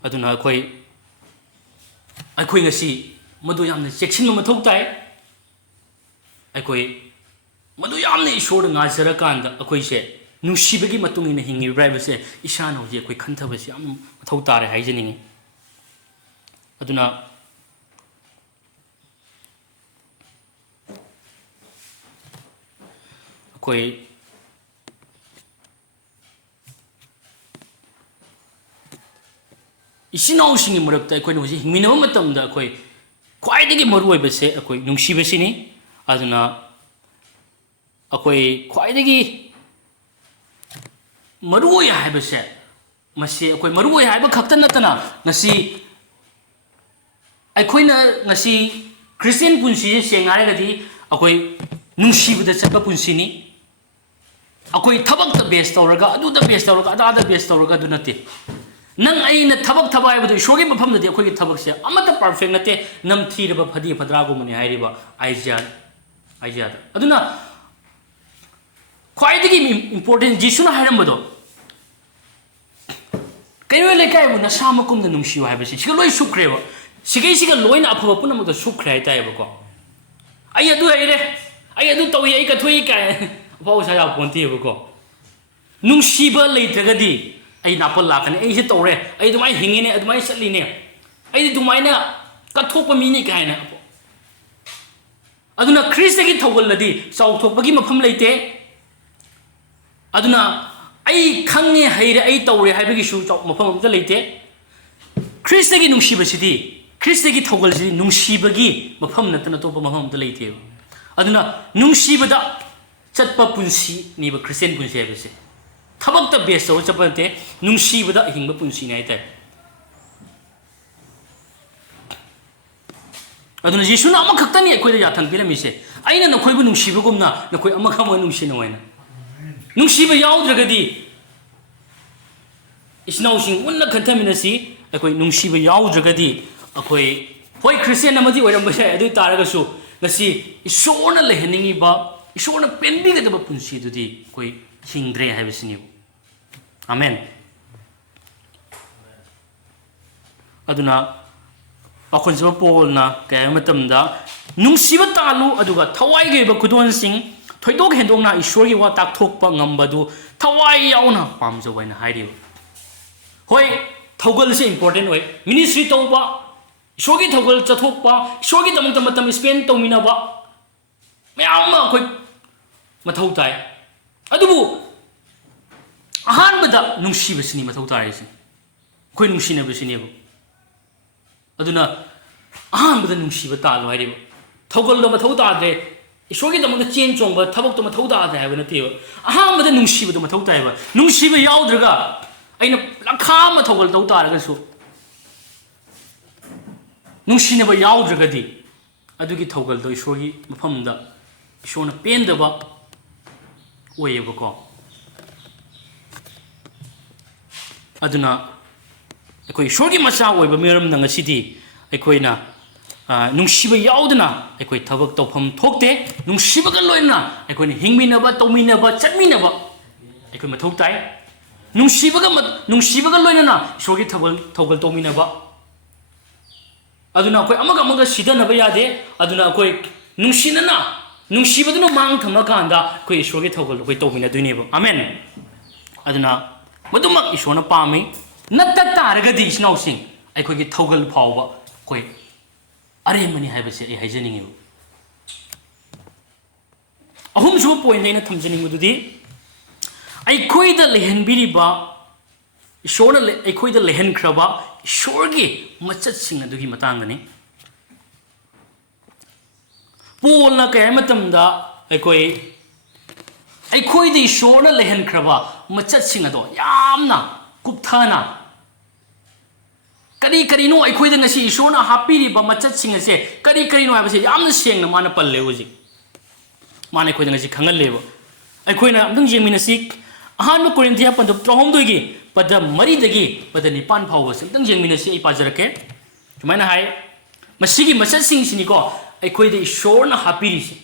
ꯑꯗꯨꯅ ꯑꯩꯈꯣই ꯉꯁꯤ ꯃꯗꯨ ꯌꯥꯝꯅ ꯆꯦꯛꯁꯤꯟꯕ ꯃꯊꯧ ꯇꯥꯏ ꯑꯩꯈꯣꯏ ꯃꯗꯨ ꯌꯥꯝꯅ ꯏꯁꯣꯔꯗ ꯉꯥꯏꯖꯔꯀꯥꯟꯗ ꯑꯩꯈꯣꯏꯁꯦ ꯅꯨꯡꯁꯤꯕꯒꯤ ꯃꯇꯨꯡ ꯏꯟꯅ ꯍꯤꯡꯉꯤꯕ꯭ꯔꯥ ꯍꯥꯏꯕꯁꯦ ꯏꯁꯥꯅ ꯍꯧꯖꯤꯛ ꯑꯩꯈꯣꯏ ꯈꯟꯊꯕꯁꯤ ꯌꯥꯝ ꯃꯊꯧ ꯇꯥꯔꯦ ꯍꯥꯏꯖꯅꯤꯡꯉꯤ ꯑꯗꯨꯅ ꯑꯩꯈꯣꯏ 이신아우신이 머럽다 ꯑꯩꯈꯣꯏꯅ ꯍꯧꯖꯤꯛ ꯍꯤꯡꯃꯤꯟꯅꯕ ꯃꯇꯝꯗ ꯑꯩꯈꯣꯏ ꯈ꯭ꯋꯥꯏꯗꯒꯤ ꯃꯔꯨꯑꯣꯏꯕꯁꯦ ꯑꯩꯈꯣꯏ ꯅꯨꯡꯁꯤꯕꯁꯤꯅꯤ ꯑꯗꯨꯅ ꯑꯩꯈꯣꯏ ꯈ꯭ꯋꯥꯏꯗꯒꯤ ꯃꯔꯨꯑꯣꯏ ꯍꯥꯏꯕꯁꯦ ꯃꯁꯤ ꯑꯩꯈꯣꯏ ꯃꯔꯨꯑꯣꯏ ꯍꯥꯏꯕ ꯈꯛꯇ ꯅꯠꯇꯅ ꯉꯁꯤ ꯑꯩꯈꯣꯏꯅ ꯉꯁꯤ ꯈ꯭ꯔꯤꯁꯇꯤꯌꯟ ꯄꯨꯟꯁꯤꯁꯦ ꯁꯦꯡꯅ ꯍꯥꯏꯔꯒꯗꯤ ꯑꯩꯈꯣꯏ ꯅꯨꯡꯁꯤꯕꯗ ꯆꯠꯄ ꯄꯨꯟꯁꯤꯅꯤ ꯑꯩꯈꯣꯏ ꯊꯕꯛꯇ ꯕꯦꯁ ꯇꯧꯔꯒ ꯑꯗꯨꯗ ꯕꯦꯁ ꯇꯧꯔꯒ ꯑꯗꯥꯗ ꯕꯦꯁ ꯇꯧꯔꯒ ꯑꯗꯨ ꯅꯠꯇꯦ ꯅꯪ ꯑꯩꯅ ꯊꯕꯛ ꯍꯥꯏꯕꯗꯣ ꯏꯁꯣꯔꯒꯤ ꯃꯐꯝꯗꯗꯤ ꯑꯩꯈꯣꯏꯒꯤ ꯊꯕꯛꯁꯦ ꯑꯃꯠꯇ ꯄꯔꯐꯦꯛ ꯅꯠꯇꯦ ꯅꯝꯊꯤꯔꯕ ꯐꯗꯤ ꯐꯗ꯭ꯔꯥꯒꯨꯝꯕꯅꯤ ꯍꯥꯏꯔꯤꯕ ꯑꯥꯏꯖꯤꯌꯥꯗ ꯑꯗꯨꯅ ꯈ꯭ꯋꯥꯏꯗꯒꯤ ꯏꯝꯄꯣꯔꯇꯦꯟ ꯖꯤꯁꯨꯅ ꯍꯥꯏꯔꯝꯕꯗꯣ ꯀꯩꯔꯣꯏ ꯂꯩꯀꯥꯏꯕꯨ ꯅꯁꯥꯃꯛꯀꯨꯝꯅ ꯅꯨꯡꯁꯤꯌꯨ ꯍꯥꯏꯕꯁꯤ ꯁꯤꯒ ꯂꯣꯏ ꯁꯨꯈ꯭ꯔꯦꯕ ꯁꯤꯒꯩꯁꯤꯒ ꯂꯣꯏꯅ ꯑꯐꯕ ꯄꯨꯝꯅꯃꯛꯇ ꯁꯨꯈ꯭ꯔꯦ ꯍꯥꯏꯇꯥꯏꯌꯦꯕꯀꯣ ꯑꯩ ꯑꯗꯨ ꯍꯩꯔꯦ ꯑꯩ ꯑꯗꯨ ꯇꯧꯏ ꯑꯩ ꯀꯠꯊꯣꯛꯏ ꯀꯥꯏ ꯑꯐꯥꯎ ꯑꯁꯥ ꯌꯥꯄꯣꯟꯇꯦꯕꯀꯣ ꯅꯨꯡꯁꯤꯕ ꯂꯩꯇ꯭ꯔꯒꯗꯤ ꯑꯩ ꯅꯥꯄꯜ ꯂꯥꯛꯀꯅꯤ ꯑꯩꯁꯦ ꯇꯧꯔꯦ ꯑꯩ ꯑꯗꯨꯃꯥꯏꯅ ꯍꯤꯡꯉꯤꯅꯦ ꯑꯗꯨꯃꯥꯏꯅ ꯆꯠꯂꯤꯅꯦ ꯑꯩꯗꯤ ꯑꯗꯨꯃꯥꯏꯅ ꯀꯠꯊꯣꯛꯄ ꯃꯤꯅꯤ ꯀꯥꯏꯅ ꯑꯗꯨꯅ ꯈ꯭ꯔꯤꯁꯇꯒꯤ ꯊꯧꯒꯜꯂꯗꯤ ꯆꯥꯎꯊꯣꯛꯄꯒꯤ ꯃꯐꯝ ꯂꯩꯇꯦ ꯑꯗꯨꯅ ꯑꯩ ꯈꯪꯉꯦ ꯍꯩꯔꯦ ꯑꯩ ꯇꯧꯔꯦ ꯍꯥꯏꯕꯒꯤꯁꯨ ꯃꯐꯝ ꯑꯃꯇ ꯂꯩꯇꯦ ꯈ꯭ꯔꯤꯁꯇꯒꯤ ꯅꯨꯡꯁꯤꯕꯁꯤꯗꯤ ꯈ꯭ꯔꯤꯁꯇꯒꯤ ꯊꯧꯒꯜꯁꯤꯗꯤ ꯅꯨꯡꯁꯤꯕꯒꯤ ꯃꯐꯝ ꯅꯠꯇꯅ ꯑꯇꯣꯞꯄ ꯃꯐꯝ ꯑꯃꯇ ꯂꯩꯇꯦꯕ ꯑꯗꯨꯅ ꯅꯨꯡꯁꯤꯕꯗ ꯆꯠꯄ ꯄꯨꯟꯁꯤꯅꯦꯕ ꯈ꯭ꯔꯤꯁꯇꯤꯌꯟ ꯄꯨꯟꯁꯤ ꯍꯥꯏꯕꯁꯦ ꯊꯕꯛꯇ ꯕꯦꯁ ꯇꯧꯔ ꯆꯠꯄ ꯅꯠꯇꯦ ꯅꯨꯡꯁꯤꯕꯗ ꯍꯤꯡꯕ ꯄꯨꯟꯁꯤꯅꯤ ꯍꯥꯏꯇꯥꯔꯦ ꯑꯗꯨꯅ ꯌꯤꯁꯨꯅ ꯑꯃꯈꯛꯇꯅꯤ ꯑꯩꯈꯣꯏꯗ ꯌꯥꯊꯪ ꯄꯤꯔꯝꯃꯤꯁꯦ ꯑꯩꯅ ꯅꯈꯣꯏꯕꯨ ꯅꯨꯡꯁꯤꯕꯒꯨꯝꯅ ꯅꯈꯣꯏ ꯑꯃꯒ ꯑꯃꯒ ꯅꯨꯡꯁꯤꯅꯧ ꯍꯥꯏꯅ ꯅꯨꯡꯁꯤꯕ ꯌꯥꯎꯗ꯭ꯔꯒꯗꯤ ꯏꯆꯤꯟꯅꯥꯎꯁꯤꯡ ꯃꯨꯟꯅ ꯈꯟꯊꯃꯤꯟꯅꯁꯤ ꯑꯩꯈꯣꯏ ꯅꯨꯡꯁꯤꯕ ꯌꯥꯎꯗ꯭ꯔꯒꯗꯤ ꯑꯩꯈꯣꯏ ꯍꯣꯏ ꯈ꯭ꯔꯤꯁꯇꯤꯌꯟ ꯑꯃꯗꯤ ꯑꯣꯏꯔꯝꯕ ꯌꯥꯏ ꯑꯗꯨ ꯇꯥꯔꯒꯁꯨ ꯉꯁꯤ ꯏꯁꯣꯔꯅ ꯂꯩꯍꯟꯅꯤꯡꯉꯤꯕ ꯏꯁꯣꯔꯅ ꯄꯦꯟꯕꯤꯒꯗꯕ ꯄꯨꯟꯁꯤꯗꯨꯗꯤ ꯑꯩꯈꯣꯏ ꯍꯤꯡꯗ꯭ꯔꯦ ꯍꯥꯏꯕꯁꯤꯅꯦꯕ 아멘. ꯑꯗꯨꯅ ꯄꯥꯈꯣꯟꯖꯕ ꯄꯣꯜꯅ ꯀꯌꯥ ꯃꯇꯝꯗ ꯅꯨꯡꯁꯤꯕ ꯇꯥꯜꯂꯨ ꯑꯗꯨꯒ ꯊꯋꯥꯏꯒꯤ ꯑꯣꯏꯕ ꯈꯨꯗꯣꯟꯁꯤꯡ ꯊꯣꯏꯗꯣꯛ ꯍꯦꯟꯗꯣꯛꯅ ꯏꯁꯣꯔꯒꯤ ꯋꯥ ꯇꯥꯛꯊꯣꯛꯄ ꯉꯝꯕꯗꯨ ꯊꯋꯥꯏ ꯌꯥꯎꯅ ꯄꯥꯝꯖꯧ ꯍꯥꯏꯅ ꯍꯥꯏꯔꯤꯕ ꯍꯣꯏ ꯊꯧꯒꯜꯁꯦ ꯏꯝꯄꯣꯔꯇꯦꯟ ꯑꯣꯏ ꯃꯤꯅꯤꯁꯇ꯭ꯔꯤ ꯇꯧꯕ ꯏꯁꯣꯔꯒꯤ ꯊꯧꯒꯜ ꯆꯠꯊꯣꯛꯄ ꯏꯁꯣꯔꯒꯤꯗꯃꯛꯇ ꯃꯇꯝ ꯁ꯭ꯄꯦꯟ ꯇꯧꯃꯤꯟꯅꯕ ꯃꯌꯥꯝ ꯑꯃ ꯑꯩꯈꯣꯏ ꯃꯊꯧ ꯇꯥꯏ ꯑꯗꯨꯕꯨ ꯑꯍꯥꯟꯕꯗ ꯅꯨꯡꯁꯤꯕꯁꯤꯅꯤ ꯃꯊꯧ ꯇꯥꯔꯤꯁꯤ ꯑꯩꯈꯣꯏ ꯅꯨꯡꯁꯤꯅꯕꯁꯤꯅꯦꯕ ꯑꯗꯨꯅ ꯑꯍꯥꯟꯕꯗ ꯅꯨꯡꯁꯤꯕ ꯇꯥꯜꯂꯣ ꯍꯥꯏꯔꯤꯕ ꯊꯧꯒꯜꯗꯣ ꯃꯊꯧ ꯇꯥꯗ꯭ꯔꯦ ꯏꯁꯣꯔꯒꯤꯗꯃꯛꯇ ꯆꯦꯟ ꯆꯣꯡꯕ ꯊꯕꯛꯇꯣ ꯃꯊꯧ ꯇꯥꯗ꯭ꯔꯦ ꯍꯥꯏꯕ ꯅꯠꯇꯦꯕ ꯑꯍꯥꯟꯕꯗ ꯅꯨꯡꯁꯤꯕꯗꯣ ꯃꯊꯧ ꯇꯥꯏꯕ ꯅꯨꯡꯁꯤꯕ ꯌꯥꯎꯗ꯭ꯔꯒ ꯑꯩꯅ ꯂꯝꯈꯥ ꯑꯃ ꯊꯧꯒꯜ ꯇꯧ ꯇꯥꯔꯒꯁꯨ ꯅꯨꯡꯁꯤꯅꯕ ꯌꯥꯎꯗ꯭ꯔꯒꯗꯤ ꯑꯗꯨꯒꯤ ꯊꯧꯒꯜꯗꯣ ꯏꯁꯣꯔꯒꯤ ꯃꯐꯝꯗ ꯏꯁꯣꯔꯅ ꯄꯦꯟꯗꯕ ꯑꯣꯏꯌꯦꯕꯀꯣ ꯑꯗꯨꯅ ꯑꯩꯈꯣꯏ ꯏꯁꯣꯔꯒꯤ ꯃꯆꯥ ꯑꯣꯏꯕ ꯃꯔꯝꯅ ꯉꯁꯤꯗꯤ ꯑꯩꯈꯣꯏꯅ ꯅꯨꯡꯁꯤꯕ ꯌꯥꯎꯗꯅ ꯑꯩꯈꯣꯏ ꯊꯕꯛ ꯇꯧꯐꯝ ꯊꯣꯛꯇꯦ ꯅꯨꯡꯁꯤꯕꯒ ꯂꯣꯏꯅꯅ ꯑꯩꯈꯣꯏꯅ ꯍꯤꯡꯃꯤꯟꯅꯕ ꯇꯧꯃꯤꯟꯅꯕ ꯆꯠꯃꯤꯟꯅꯕ ꯑꯩꯈꯣꯏ ꯃꯊꯧ ꯇꯥꯏ ꯅꯨꯡꯁꯤꯕꯒ ꯂꯣꯏꯅꯅ ꯏꯁꯣꯔꯒꯤ ꯊꯧꯒꯜ ꯇꯧꯃꯤꯟꯅꯕ ꯑꯗꯨꯅ ꯑꯩꯈꯣꯏ ꯑꯃꯒ ꯑꯃꯒ ꯁꯤꯗꯅꯕ ꯌꯥꯗꯦ ꯑꯗꯨꯅ ꯑꯩꯈꯣꯏ ꯅꯨꯡꯁꯤꯅꯅ ꯅꯨꯡꯁꯤꯕꯗꯨꯅ ꯃꯥꯡ ꯊꯝꯃꯀꯥꯟꯗ ꯑꯩꯈꯣꯏ ꯏꯁꯣꯔꯒꯤ ꯊꯧꯒꯜ ꯑꯩꯈꯣꯏ ꯇꯧꯃꯤꯟꯅꯗꯣꯏꯅꯦꯕ ꯑꯃꯦꯟ ꯑꯗꯨꯅ ꯃꯗꯨꯃꯛ ꯏꯁꯣꯔꯅ ꯄꯥꯝꯃꯤ ꯅꯠꯇ ꯇꯥꯔꯒꯗꯤ ꯏꯆꯤꯟꯅꯥꯎꯁꯤꯡ ꯑꯩꯈꯣꯏꯒꯤ ꯊꯧꯒꯜ ꯐꯥꯎꯕ ꯑꯩꯈꯣꯏ ꯑꯔꯦꯝꯕꯅꯤ ꯍꯥꯏꯕꯁꯦ ꯑꯩ ꯍꯥꯏꯖꯅꯤꯡꯉꯤꯕ ꯑꯍꯨꯝꯁꯨꯕ ꯄꯣꯏꯟꯠ ꯑꯩꯅ ꯊꯝꯖꯅꯤꯡꯕꯗꯨꯗꯤ ꯑꯩꯈꯣꯏꯗ ꯂꯩꯍꯟꯕꯤꯔꯤꯕ ꯏꯁꯣꯔꯅ ꯑꯩꯈꯣꯏꯗ ꯂꯩꯍꯟꯈ꯭ꯔꯕ ꯏꯁꯣꯔꯒꯤ ꯃꯆꯠꯁꯤꯡ ꯑꯗꯨꯒꯤ ꯃꯇꯥꯡꯗꯅꯤ ꯄꯣꯜꯅ ꯀꯩ ꯍꯥꯏ ꯃꯇꯝꯗ ꯑꯩꯈꯣꯏꯗ ꯏꯁꯣꯔꯅ ꯂꯩꯍꯟꯈ꯭ꯔꯕ ꯃꯆꯠꯁꯤꯡ ꯑꯗꯣ ꯌꯥꯝꯅ ꯀꯨꯞꯊꯅ ꯀꯔꯤ ꯀꯔꯤꯅꯣ ꯑꯩꯈꯣꯏꯗ ꯉꯁꯤ ꯏꯁꯣꯔꯅ ꯍꯥꯞꯄꯤꯔꯤꯕ ꯃꯆꯠꯁꯤꯡ ꯑꯁꯦ ꯀꯔꯤ ꯀꯔꯤꯅꯣ ꯍꯥꯏꯕꯁꯦ ꯌꯥꯝꯅ ꯁꯦꯡꯅ ꯃꯥꯅ ꯄꯜꯂꯦ ꯍꯧꯖꯤꯛ ꯃꯥꯅ ꯑꯩꯈꯣꯏꯗ ꯉꯁꯤ ꯈꯪꯍꯜꯂꯦꯕ ꯑꯩꯈꯣꯏꯅ ꯑꯝꯇꯪ ꯌꯦꯡꯃꯤꯟꯅꯁꯤ ꯑꯍꯥꯟꯕ ꯀꯣꯔꯤꯟꯊꯤꯌꯥ ꯄꯟꯗꯨꯞ 13ꯒꯤ ꯄꯗ 4ꯗꯒꯤ ꯄꯗ 9 ꯐꯥꯎꯕꯁꯤ ꯑꯝꯇꯪ ꯌꯦꯡꯃꯤꯟꯅꯁꯤ ꯑꯩ ꯄꯥꯖꯔꯛꯀꯦ ꯁꯨꯃꯥꯏꯅ ꯍꯥꯏ ꯃꯁꯤꯒꯤ ꯃꯆꯠꯁꯤꯡꯁꯤꯅꯤꯀꯣ ꯑꯩꯈꯣꯏꯗ ꯏꯁꯣꯔꯅ ꯍꯥꯞꯄꯤꯔꯤꯁꯤ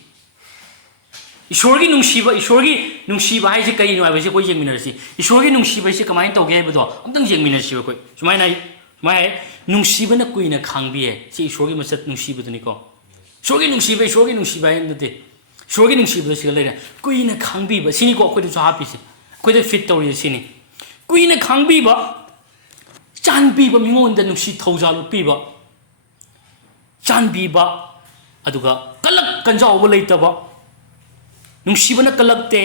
ꯏꯁꯣꯔꯒꯤ ꯅꯨꯡꯁꯤꯕ ꯍꯥꯏꯁꯦ ꯀꯔꯤꯅꯣ ꯍꯥꯏꯕꯁꯤ ꯑꯩꯈꯣꯏ ꯌꯦꯡꯃꯤꯟꯅꯔꯁꯤ ꯏꯁꯣꯔꯒꯤ ꯅꯨꯡꯁꯤꯕ ꯍꯥꯏꯁꯦ ꯀꯃꯥꯏꯅ ꯇꯧꯒꯦ ꯍꯥꯏꯕꯗꯣ ꯑꯝꯇꯪ ꯌꯦꯡꯃꯤꯟꯅꯁꯤꯕ ꯑꯩꯈꯣꯏ ꯁꯨꯃꯥꯏꯅ ꯍꯥꯏ ꯅꯨꯡꯁꯤꯕꯅ ꯀꯨꯏꯅ ꯈꯥꯡꯕꯤꯌꯦ ꯁꯤ ꯏꯁꯣꯔꯒꯤ ꯃꯆꯠ ꯅꯨꯡꯁꯤꯕꯗꯨꯅꯤꯀꯣ ꯏꯁꯣꯔꯒꯤ ꯅꯨꯡꯁꯤꯕ ꯍꯥꯏ ꯅꯠꯇꯦ ꯏꯁꯣꯔꯒꯤ ꯅꯨꯡꯁꯤꯕꯗ ꯁꯤꯒ ꯂꯩꯔꯦ ꯀꯨꯏꯅ ꯈꯥꯡꯕꯤꯕ ꯁꯤꯅꯤꯀꯣ ꯑꯩꯈꯣꯏꯗꯁꯨ ꯍꯥꯞꯄꯤꯁꯦ ꯑꯩꯈꯣꯏꯗ ꯐꯤꯠ ꯇꯧꯔꯤꯁꯦ ꯁꯤꯅꯤ ꯀꯨꯏꯅ ꯈꯥꯡꯕꯤꯕ ꯆꯥꯟꯕꯤꯕ ꯃꯤꯉꯣꯟꯗ ꯅꯨꯡꯁꯤ ꯊꯧꯖꯥꯜ ꯎꯠꯄꯤꯕ ꯆꯥꯟꯕꯤꯕ ꯑꯗꯨꯒ ꯀꯂꯛ ꯀꯟꯖꯥꯎꯕ ꯂꯩꯇꯕ ꯅꯨꯡꯁꯤꯕꯅ ꯀꯜꯂꯛꯇꯦ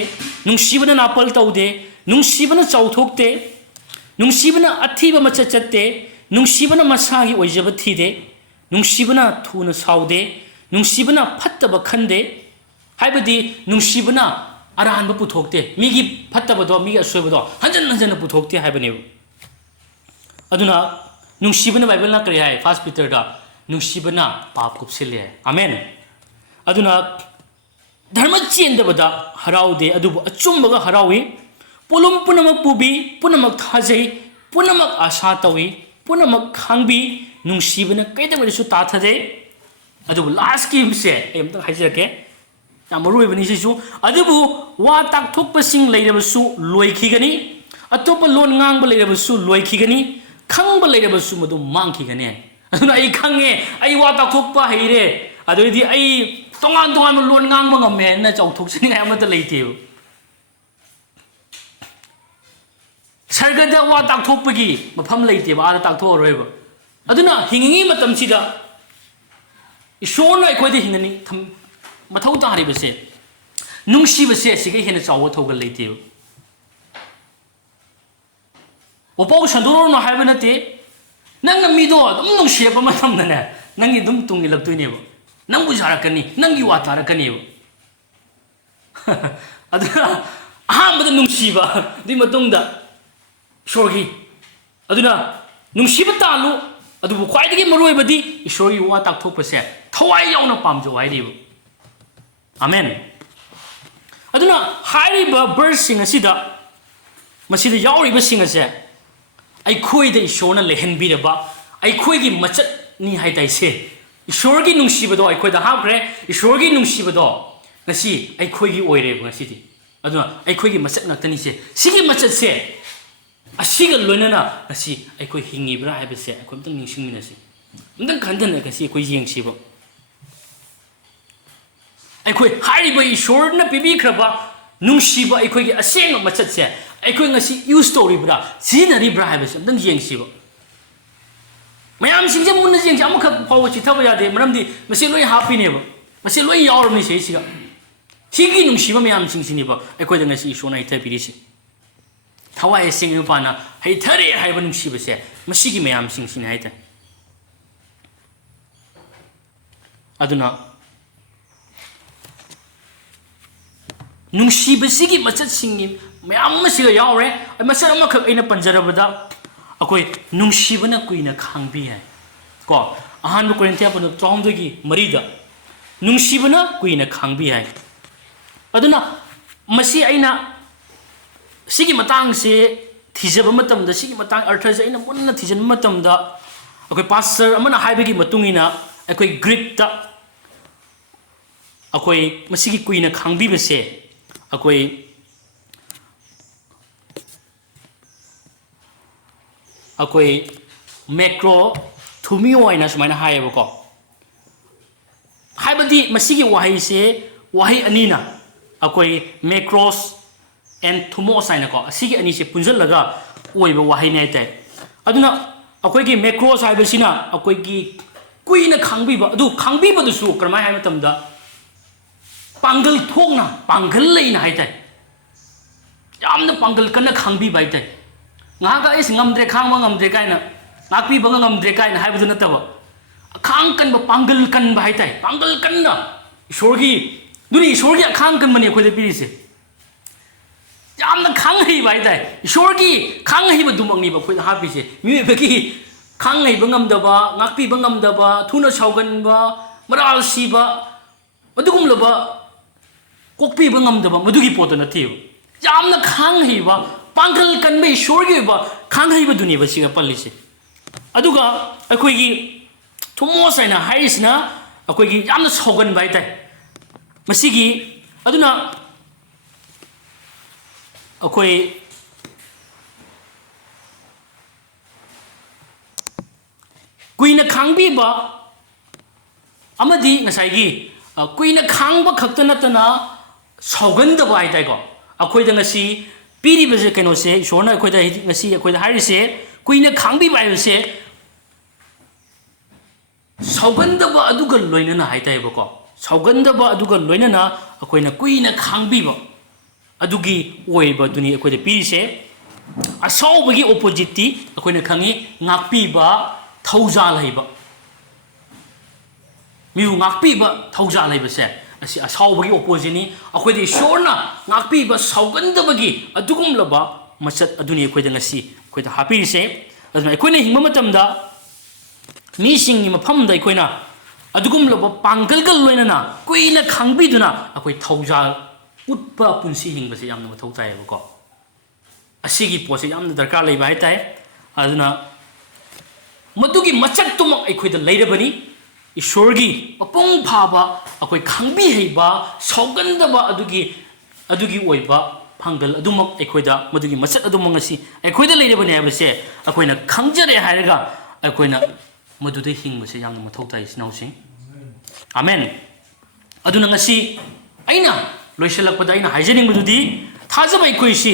ꯅꯨꯡꯁꯤꯕꯅ ꯅꯥꯄꯜ ꯇꯧꯗꯦ ꯅꯨꯡꯁꯤꯕꯅ ꯆꯥꯎꯊꯣꯛꯇꯦ ꯅꯨꯡꯁꯤꯕꯅ ꯑꯊꯤꯕ ꯃꯆꯠ ꯆꯠꯇꯦ ꯅꯨꯡꯁꯤꯕꯅ ꯃꯁꯥꯒꯤ ꯑꯣꯏꯖꯕ ꯊꯤꯗꯦ ꯅꯨꯡꯁꯤꯕꯅ ꯊꯨꯅ ꯁꯥꯎꯗꯦ ꯅꯨꯡꯁꯤꯕꯅ ꯐꯠꯇꯕ ꯈꯟꯗे ꯍꯥꯏꯕꯗꯤ ꯅꯨꯡꯁꯤꯕꯅ ꯑꯔꯥꯟꯕ ꯄꯨꯊꯣꯛꯇꯦ ꯃꯤꯒꯤ ꯐꯠꯇꯕꯗꯣ ꯃꯤꯒꯤ ꯑꯁꯣꯏꯕꯗꯣ ꯍꯟꯖꯟ ꯍꯟꯖꯟꯅ ꯄꯨꯊꯣꯛꯇꯦ ꯍꯥꯏꯕꯅꯦꯕ ꯑꯗꯨꯅ ꯅꯨꯡꯁꯤꯕꯅ ꯕꯥꯏꯕꯜꯅ ꯀꯔꯤ ꯍꯥꯏ ꯐꯥꯔꯁ ꯄꯤꯇꯔꯗ ꯅꯨꯡꯁꯤꯕꯅ ꯄꯥꯞ ꯀꯨꯞꯁꯤꯜꯂꯦ ꯑꯃꯦꯟ ꯑꯗꯨꯅ ꯙꯔꯃ ꯆꯦꯟꯗꯕꯗ ꯍꯔꯥꯎꯗꯦ ꯑꯗꯨꯕꯨ ꯑꯆꯨꯝꯕꯒ ꯍꯔꯥꯎꯏ ꯄꯣꯠꯂꯨꯝ ꯄꯨꯝꯅꯃꯛ ꯄꯨꯕꯤ ꯄꯨꯝꯅꯃꯛ ꯊꯥꯖꯩ ꯄꯨꯝꯅꯃꯛ ꯑꯁꯥ ꯇꯧꯏ ꯄꯨꯝꯅꯃꯛ ꯈꯥꯡꯕꯤ ꯅꯨꯡꯁꯤꯕꯅ ꯀꯩꯗꯧꯉꯩꯗꯁꯨ ꯇꯥꯊꯗꯦ ꯑꯗꯨꯕꯨ ꯂꯥꯁꯀꯤꯁꯦ ꯑꯩ ꯑꯝꯇꯪ ꯍꯥꯏꯖꯔꯛꯀꯦ ꯌꯥꯝ ꯃꯔꯨꯑꯣꯏꯕꯅꯤ ꯁꯤꯁꯨ ꯑꯗꯨꯕꯨ ꯋꯥ ꯇꯥꯛꯊꯣꯛꯄꯁꯤꯡ ꯂꯩꯔꯕꯁꯨ ꯂꯣꯏꯈꯤꯒꯅꯤ ꯑꯇꯣꯞꯄ ꯂꯣꯟ ꯉꯥꯡꯕ ꯂꯩꯔꯕꯁꯨ ꯂꯣꯏꯈꯤꯒꯅꯤ ꯈꯪꯕ ꯂꯩꯔꯕꯁꯨ ꯃꯗꯨ ꯃꯥꯡꯈꯤꯒꯅꯤ ꯑꯗꯨꯅ ꯑꯩ ꯈꯪꯉꯦ ꯑꯩ ꯋꯥ ꯇꯥꯛꯊꯣꯛꯄ ꯍꯩꯔꯦ ꯑꯗꯨꯗꯤ ꯑꯩ ꯇꯣꯉꯥꯟ ꯇꯣꯉꯥꯟꯕ ꯂꯣꯟ ꯉꯥꯡꯕ ꯉꯝꯃꯦꯅ ꯆꯥꯎꯊꯣꯛꯆꯅꯤꯡꯉꯥꯏ ꯑꯃꯠꯇ ꯂꯩꯇꯦꯕ ꯁꯔꯒꯗ ꯋꯥ ꯇꯥꯛꯊꯣꯛꯄꯒꯤ ꯃꯐꯝ ꯂꯩꯇꯦꯕ ꯑꯥꯗ ꯇꯥꯛꯊꯣꯛꯑꯔꯣꯏꯕ ꯑꯗꯨꯅ ꯍꯤꯡꯉꯤꯉꯩ ꯃꯇꯝꯁꯤꯗ ꯏꯁꯣꯔꯅ ꯑꯩꯈꯣꯏꯗ ꯃꯊꯧ ꯇꯥꯔꯤꯕꯁꯦ ꯅꯨꯡꯁꯤꯕꯁꯦ ꯑꯁꯤꯒ ꯍꯦꯟꯅ ꯆꯥꯎꯕ ꯊꯧꯒꯜ ꯂꯩꯇꯦꯕ ꯋꯥꯄꯥꯎ ꯁꯟꯗꯣꯔꯛꯎꯅꯣ ꯍꯥꯏꯕ ꯅꯠꯇꯦ ꯅꯪꯅ ꯃꯤꯗꯣ ꯑꯗꯨꯝ ꯅꯨꯡꯁꯤꯔꯛꯄ ꯃꯇꯝꯗꯅꯦ ꯅꯪꯒꯤ ꯑꯗꯨꯝ ꯇꯨꯡ ꯏꯜꯂꯛꯇꯣꯏꯅꯦꯕ ꯅꯪꯕꯨ ꯌꯥꯔꯛꯀꯅꯤ ꯅꯪꯒꯤ ꯋꯥ ꯇꯥꯔꯛꯀꯅꯦꯕ ꯑꯗꯨꯅ ꯑꯍꯥꯟꯕꯗ ꯅꯨꯡꯁꯤꯕ ꯑꯗꯨꯒꯤ ꯃꯇꯨꯡꯗ ꯏꯁꯣꯔꯒꯤ ꯑꯗꯨꯅ ꯅꯨꯡꯁꯤꯕ ꯇꯥꯜꯂꯨ ꯑꯗꯨꯕꯨ ꯈ꯭ꯋꯥꯏꯗꯒꯤ ꯃꯔꯨꯑꯣꯏꯕꯗꯤ ꯏꯁꯣꯔꯒꯤ ꯋꯥ ꯇꯥꯛꯊꯣꯛꯄꯁꯦ ꯊꯋꯥꯏ ꯌꯥꯎꯅ ꯄꯥꯝꯖꯧ ꯍꯥꯏꯔꯤꯕ ꯑꯃꯦꯟ ꯑꯗꯨꯅ ꯍꯥꯏꯔꯤꯕ ꯕꯔꯁꯁꯤꯡ ꯑꯁꯤꯗ ꯃꯁꯤꯗ ꯌꯥꯎꯔꯤꯕꯁꯤꯡ ꯑꯁꯦ ꯑꯩꯈꯣꯏꯗ ꯏꯁꯣꯔꯅ ꯂꯩꯍꯟꯕꯤꯔꯕ ꯑꯩꯈꯣꯏꯒꯤ ꯃꯆꯠꯅꯤ ꯍꯥꯏꯇꯥꯏꯁꯦ ꯏꯁꯣꯔꯒꯤ ꯅꯨꯡꯁꯤꯕꯗꯣ ꯑꯩꯈꯣꯏꯗ ꯍꯥꯞꯈ꯭ꯔꯦ ꯏꯁꯣꯔꯒꯤ ꯅꯨꯡꯁꯤꯕꯗꯣ ꯉꯁꯤ ꯑꯩꯈꯣꯏꯒꯤ ꯑꯣꯏꯔꯦꯕ ꯉꯁꯤꯗꯤ ꯑꯗꯨꯅ ꯑꯩꯈꯣꯏꯒꯤ ꯃꯆꯠ ꯉꯥꯛꯇꯅꯤꯁꯦ ꯁꯤꯒꯤ ꯃꯆꯠꯁꯦ ꯑꯁꯤꯒ ꯂꯣꯏꯅꯅ ꯉꯁꯤ ꯑꯩꯈꯣꯏ ꯍꯤꯡꯉꯤꯕ꯭ꯔꯥ ꯍꯥꯏꯕꯁꯦ ꯑꯩꯈꯣꯏ ꯑꯝꯇꯪ ꯅꯤꯡꯁꯤꯡꯃꯤꯟꯅꯁꯤ ꯑꯝꯇꯪ ꯈꯟꯊꯅ ꯉꯁꯤ ꯑꯩꯈꯣꯏ ꯌꯦꯡꯁꯤꯕ ꯑꯩꯈꯣꯏ ꯍꯥꯏꯔꯤꯕ ꯏꯁꯣꯔꯅ ꯄꯤꯕꯤꯈ꯭ꯔꯕ ꯅꯨꯡꯁꯤꯕ ꯑꯩꯈꯣꯏꯒꯤ ꯑꯁꯦꯡꯕ ꯃꯆꯠꯁꯦ ꯑꯩꯈꯣꯏ ꯉꯁꯤ ꯌꯨꯁ ꯇꯧꯔꯤꯕ꯭ꯔꯥ ꯁꯤꯖꯤꯟꯅꯔꯤꯕ꯭ꯔꯥ ꯍꯥꯏꯕꯁꯦ ꯑꯝꯇꯪ ꯌꯦꯡꯁꯤꯕ ꯃꯌꯥꯝꯁꯤꯡꯁꯦ ꯃꯨꯟꯅ ꯌꯦꯡꯁꯤ ꯑꯃꯈꯛ ꯐꯥꯎꯕ ꯆꯤꯊꯕ ꯌꯥꯗꯦ ꯃꯔꯝꯗꯤ ꯃꯁꯤ ꯂꯣꯏ ꯍꯥꯞꯄꯤꯅꯦꯕ ꯃꯁꯤ ꯂꯣꯏ ꯌꯥꯎꯔꯕꯅꯤ ꯁꯤꯒ ꯁꯤꯒꯤ ꯅꯨꯡꯁꯤꯕ ꯃꯌꯥꯝꯁꯤꯡꯁꯤꯅꯦꯕ ꯑꯩꯈꯣꯏꯗ ꯉꯁꯤ ꯏꯁꯣꯔꯅ ꯍꯩꯊꯕꯤꯔꯤꯁꯤ ꯊꯋꯥꯏ ꯑꯁꯦꯡꯕ ꯅꯨꯄꯥꯅ ꯍꯩꯊꯔꯦ ꯍꯥꯏꯕ ꯅꯨꯡꯁꯤꯕꯁꯦ ꯃꯁꯤꯒꯤ ꯃꯌꯥꯝꯁꯤꯡꯁꯤꯅꯦ ꯍꯥꯏꯇꯥꯔꯦ ꯑꯗꯨꯅ ꯅꯨꯡꯁꯤꯕꯁꯤꯒꯤ ꯃꯆꯠꯁꯤꯡꯒꯤ ꯃꯌꯥꯝ ꯑꯃꯁꯤꯒ ꯌꯥꯎꯔꯦ ꯃꯆꯠ ꯑꯃꯈꯛ ꯑꯩꯅ ꯄꯟꯖꯔꯕꯗ ꯑꯩꯈꯣꯏ ꯅꯨꯡꯁꯤꯕꯅ ꯀꯨꯏꯅ ꯈꯥꯡꯕꯤ ꯌꯥꯏ ꯀꯣ ꯑꯍꯥꯟꯕ ꯀꯣꯔꯤꯟꯊꯤꯌꯥ ꯄꯟꯗꯨꯞ 13:4 ꯅꯨꯡꯁꯤꯕꯅ ꯀꯨꯏꯅ ꯈꯥꯡꯕꯤ ꯌꯥꯏ ꯑꯗꯨꯅ ꯃꯁꯤ ꯑꯩꯅ ꯁꯤꯒꯤ ꯃꯇꯥꯡꯁꯦ ꯊꯤꯖꯕ ꯃꯇꯝꯗ ꯁꯤꯒꯤ ꯃꯇꯥꯡ ꯑꯔꯊꯁꯦ ꯑꯩꯅ ꯃꯨꯟꯅ ꯊꯤꯖꯟꯕ ꯃꯇꯝꯗ ꯑꯩꯈꯣই ꯄꯥꯁꯇꯔ ꯑꯃꯅ ꯍꯥꯏꯕꯒꯤ ꯃꯇꯨꯡ ꯏꯟꯅ ꯑꯩꯈꯣই ꯒ꯭रीꯛꯇ ꯑꯩꯈꯣই ꯃꯁꯤꯒꯤ ꯀꯨꯏꯅ ꯈꯥꯡꯕꯤꯕꯁꯦ ꯑꯩꯈꯣই ꯃꯦꯀ꯭ꯔꯣ ꯊꯨꯃꯤꯑꯣ ꯍꯥꯏꯅ ꯁꯨꯃꯥꯏꯅ ꯍꯥꯏꯌꯦꯕꯀꯣ ꯍꯥꯏꯕꯗꯤ ꯃꯁꯤꯒꯤ ꯋꯥꯍꯩꯁꯦ wahai anina akoi macros and thumos haina ko asigi ani se punjal laga oiba wahai ne tai aduna akoi gi macros haiba sina akoi gi kuina khangbi ba adu khangbi ba du su karmai hai matam da pangal thongna pangal leina hai tai yamna pangal kana khangbi bai tai nga ga is ngamdre khang ma ngamdre kaina nakpi ba ngamdre kaina hai bu na taba khang kan ba pangal kan ba hai tai pangal kan na ishorgi duni ishorgi khang kan mani khoi de piri se yamna khang hai bai tai ishorgi khang hai ba dumang ni ba khoi ha pi se mi ba ki khang hai ba ngam da ba nakpi ba ngam da ba thuna chaugan ba maral si ba madugum la ba kokpi ba ngam da ba madugi pot na thi yamna khang hai ba pangal kan ba ishorgi ba khang hai ba duni ba si ga palli se aduga akoi gi thumo saina haisna akoi gi yamna chaugan bai tai masigi aduna akoi kuina khangbi ba amadi ngasai gi kuina khangba khakta natana saugan da bai tai ko akoi da ngasi piri ba je keno se shona akoi da ngasi akoi da hari se kuina khangbi bai se saugan da ba aduga loina na hai tai ba ko saugan da ba aduga loina na akoi na kuina khangbi ba adugi oi ba duni akoi da piri se asau ba gi opposite ti akoi na khangi ngakpi ba thauja lai ba miu ngakpi ba thauja lai ba se asi asau ba gi opposite ni akoi di shorna ngakpi ba saugan da ba gi adugum la ba masat aduni akoi da ngasi akoi da happy se azma akoi na hingma matam da mi sing ni mafam da akoi na adugum la ba pangal gal loina na kuina khangbi duna akoi thauja utpa punsi hingba se yamna mathau tai ba ko asigi pose yamna darkar lei ba hai tai aduna madugi machak tumak akoi da leirabani ishorgi apung phaba akoi khangbi heiba saugan da ba adugi oiba pangal adumak akoi da madugi machat adumang asi akoi da leirabani hai ba se akoi na khangjare hairaga akoi na madude hingba se yamna mathau tai sinau sing amen aduna ngasi aina loisalakpada aina haijaning madudi thajaba akoi si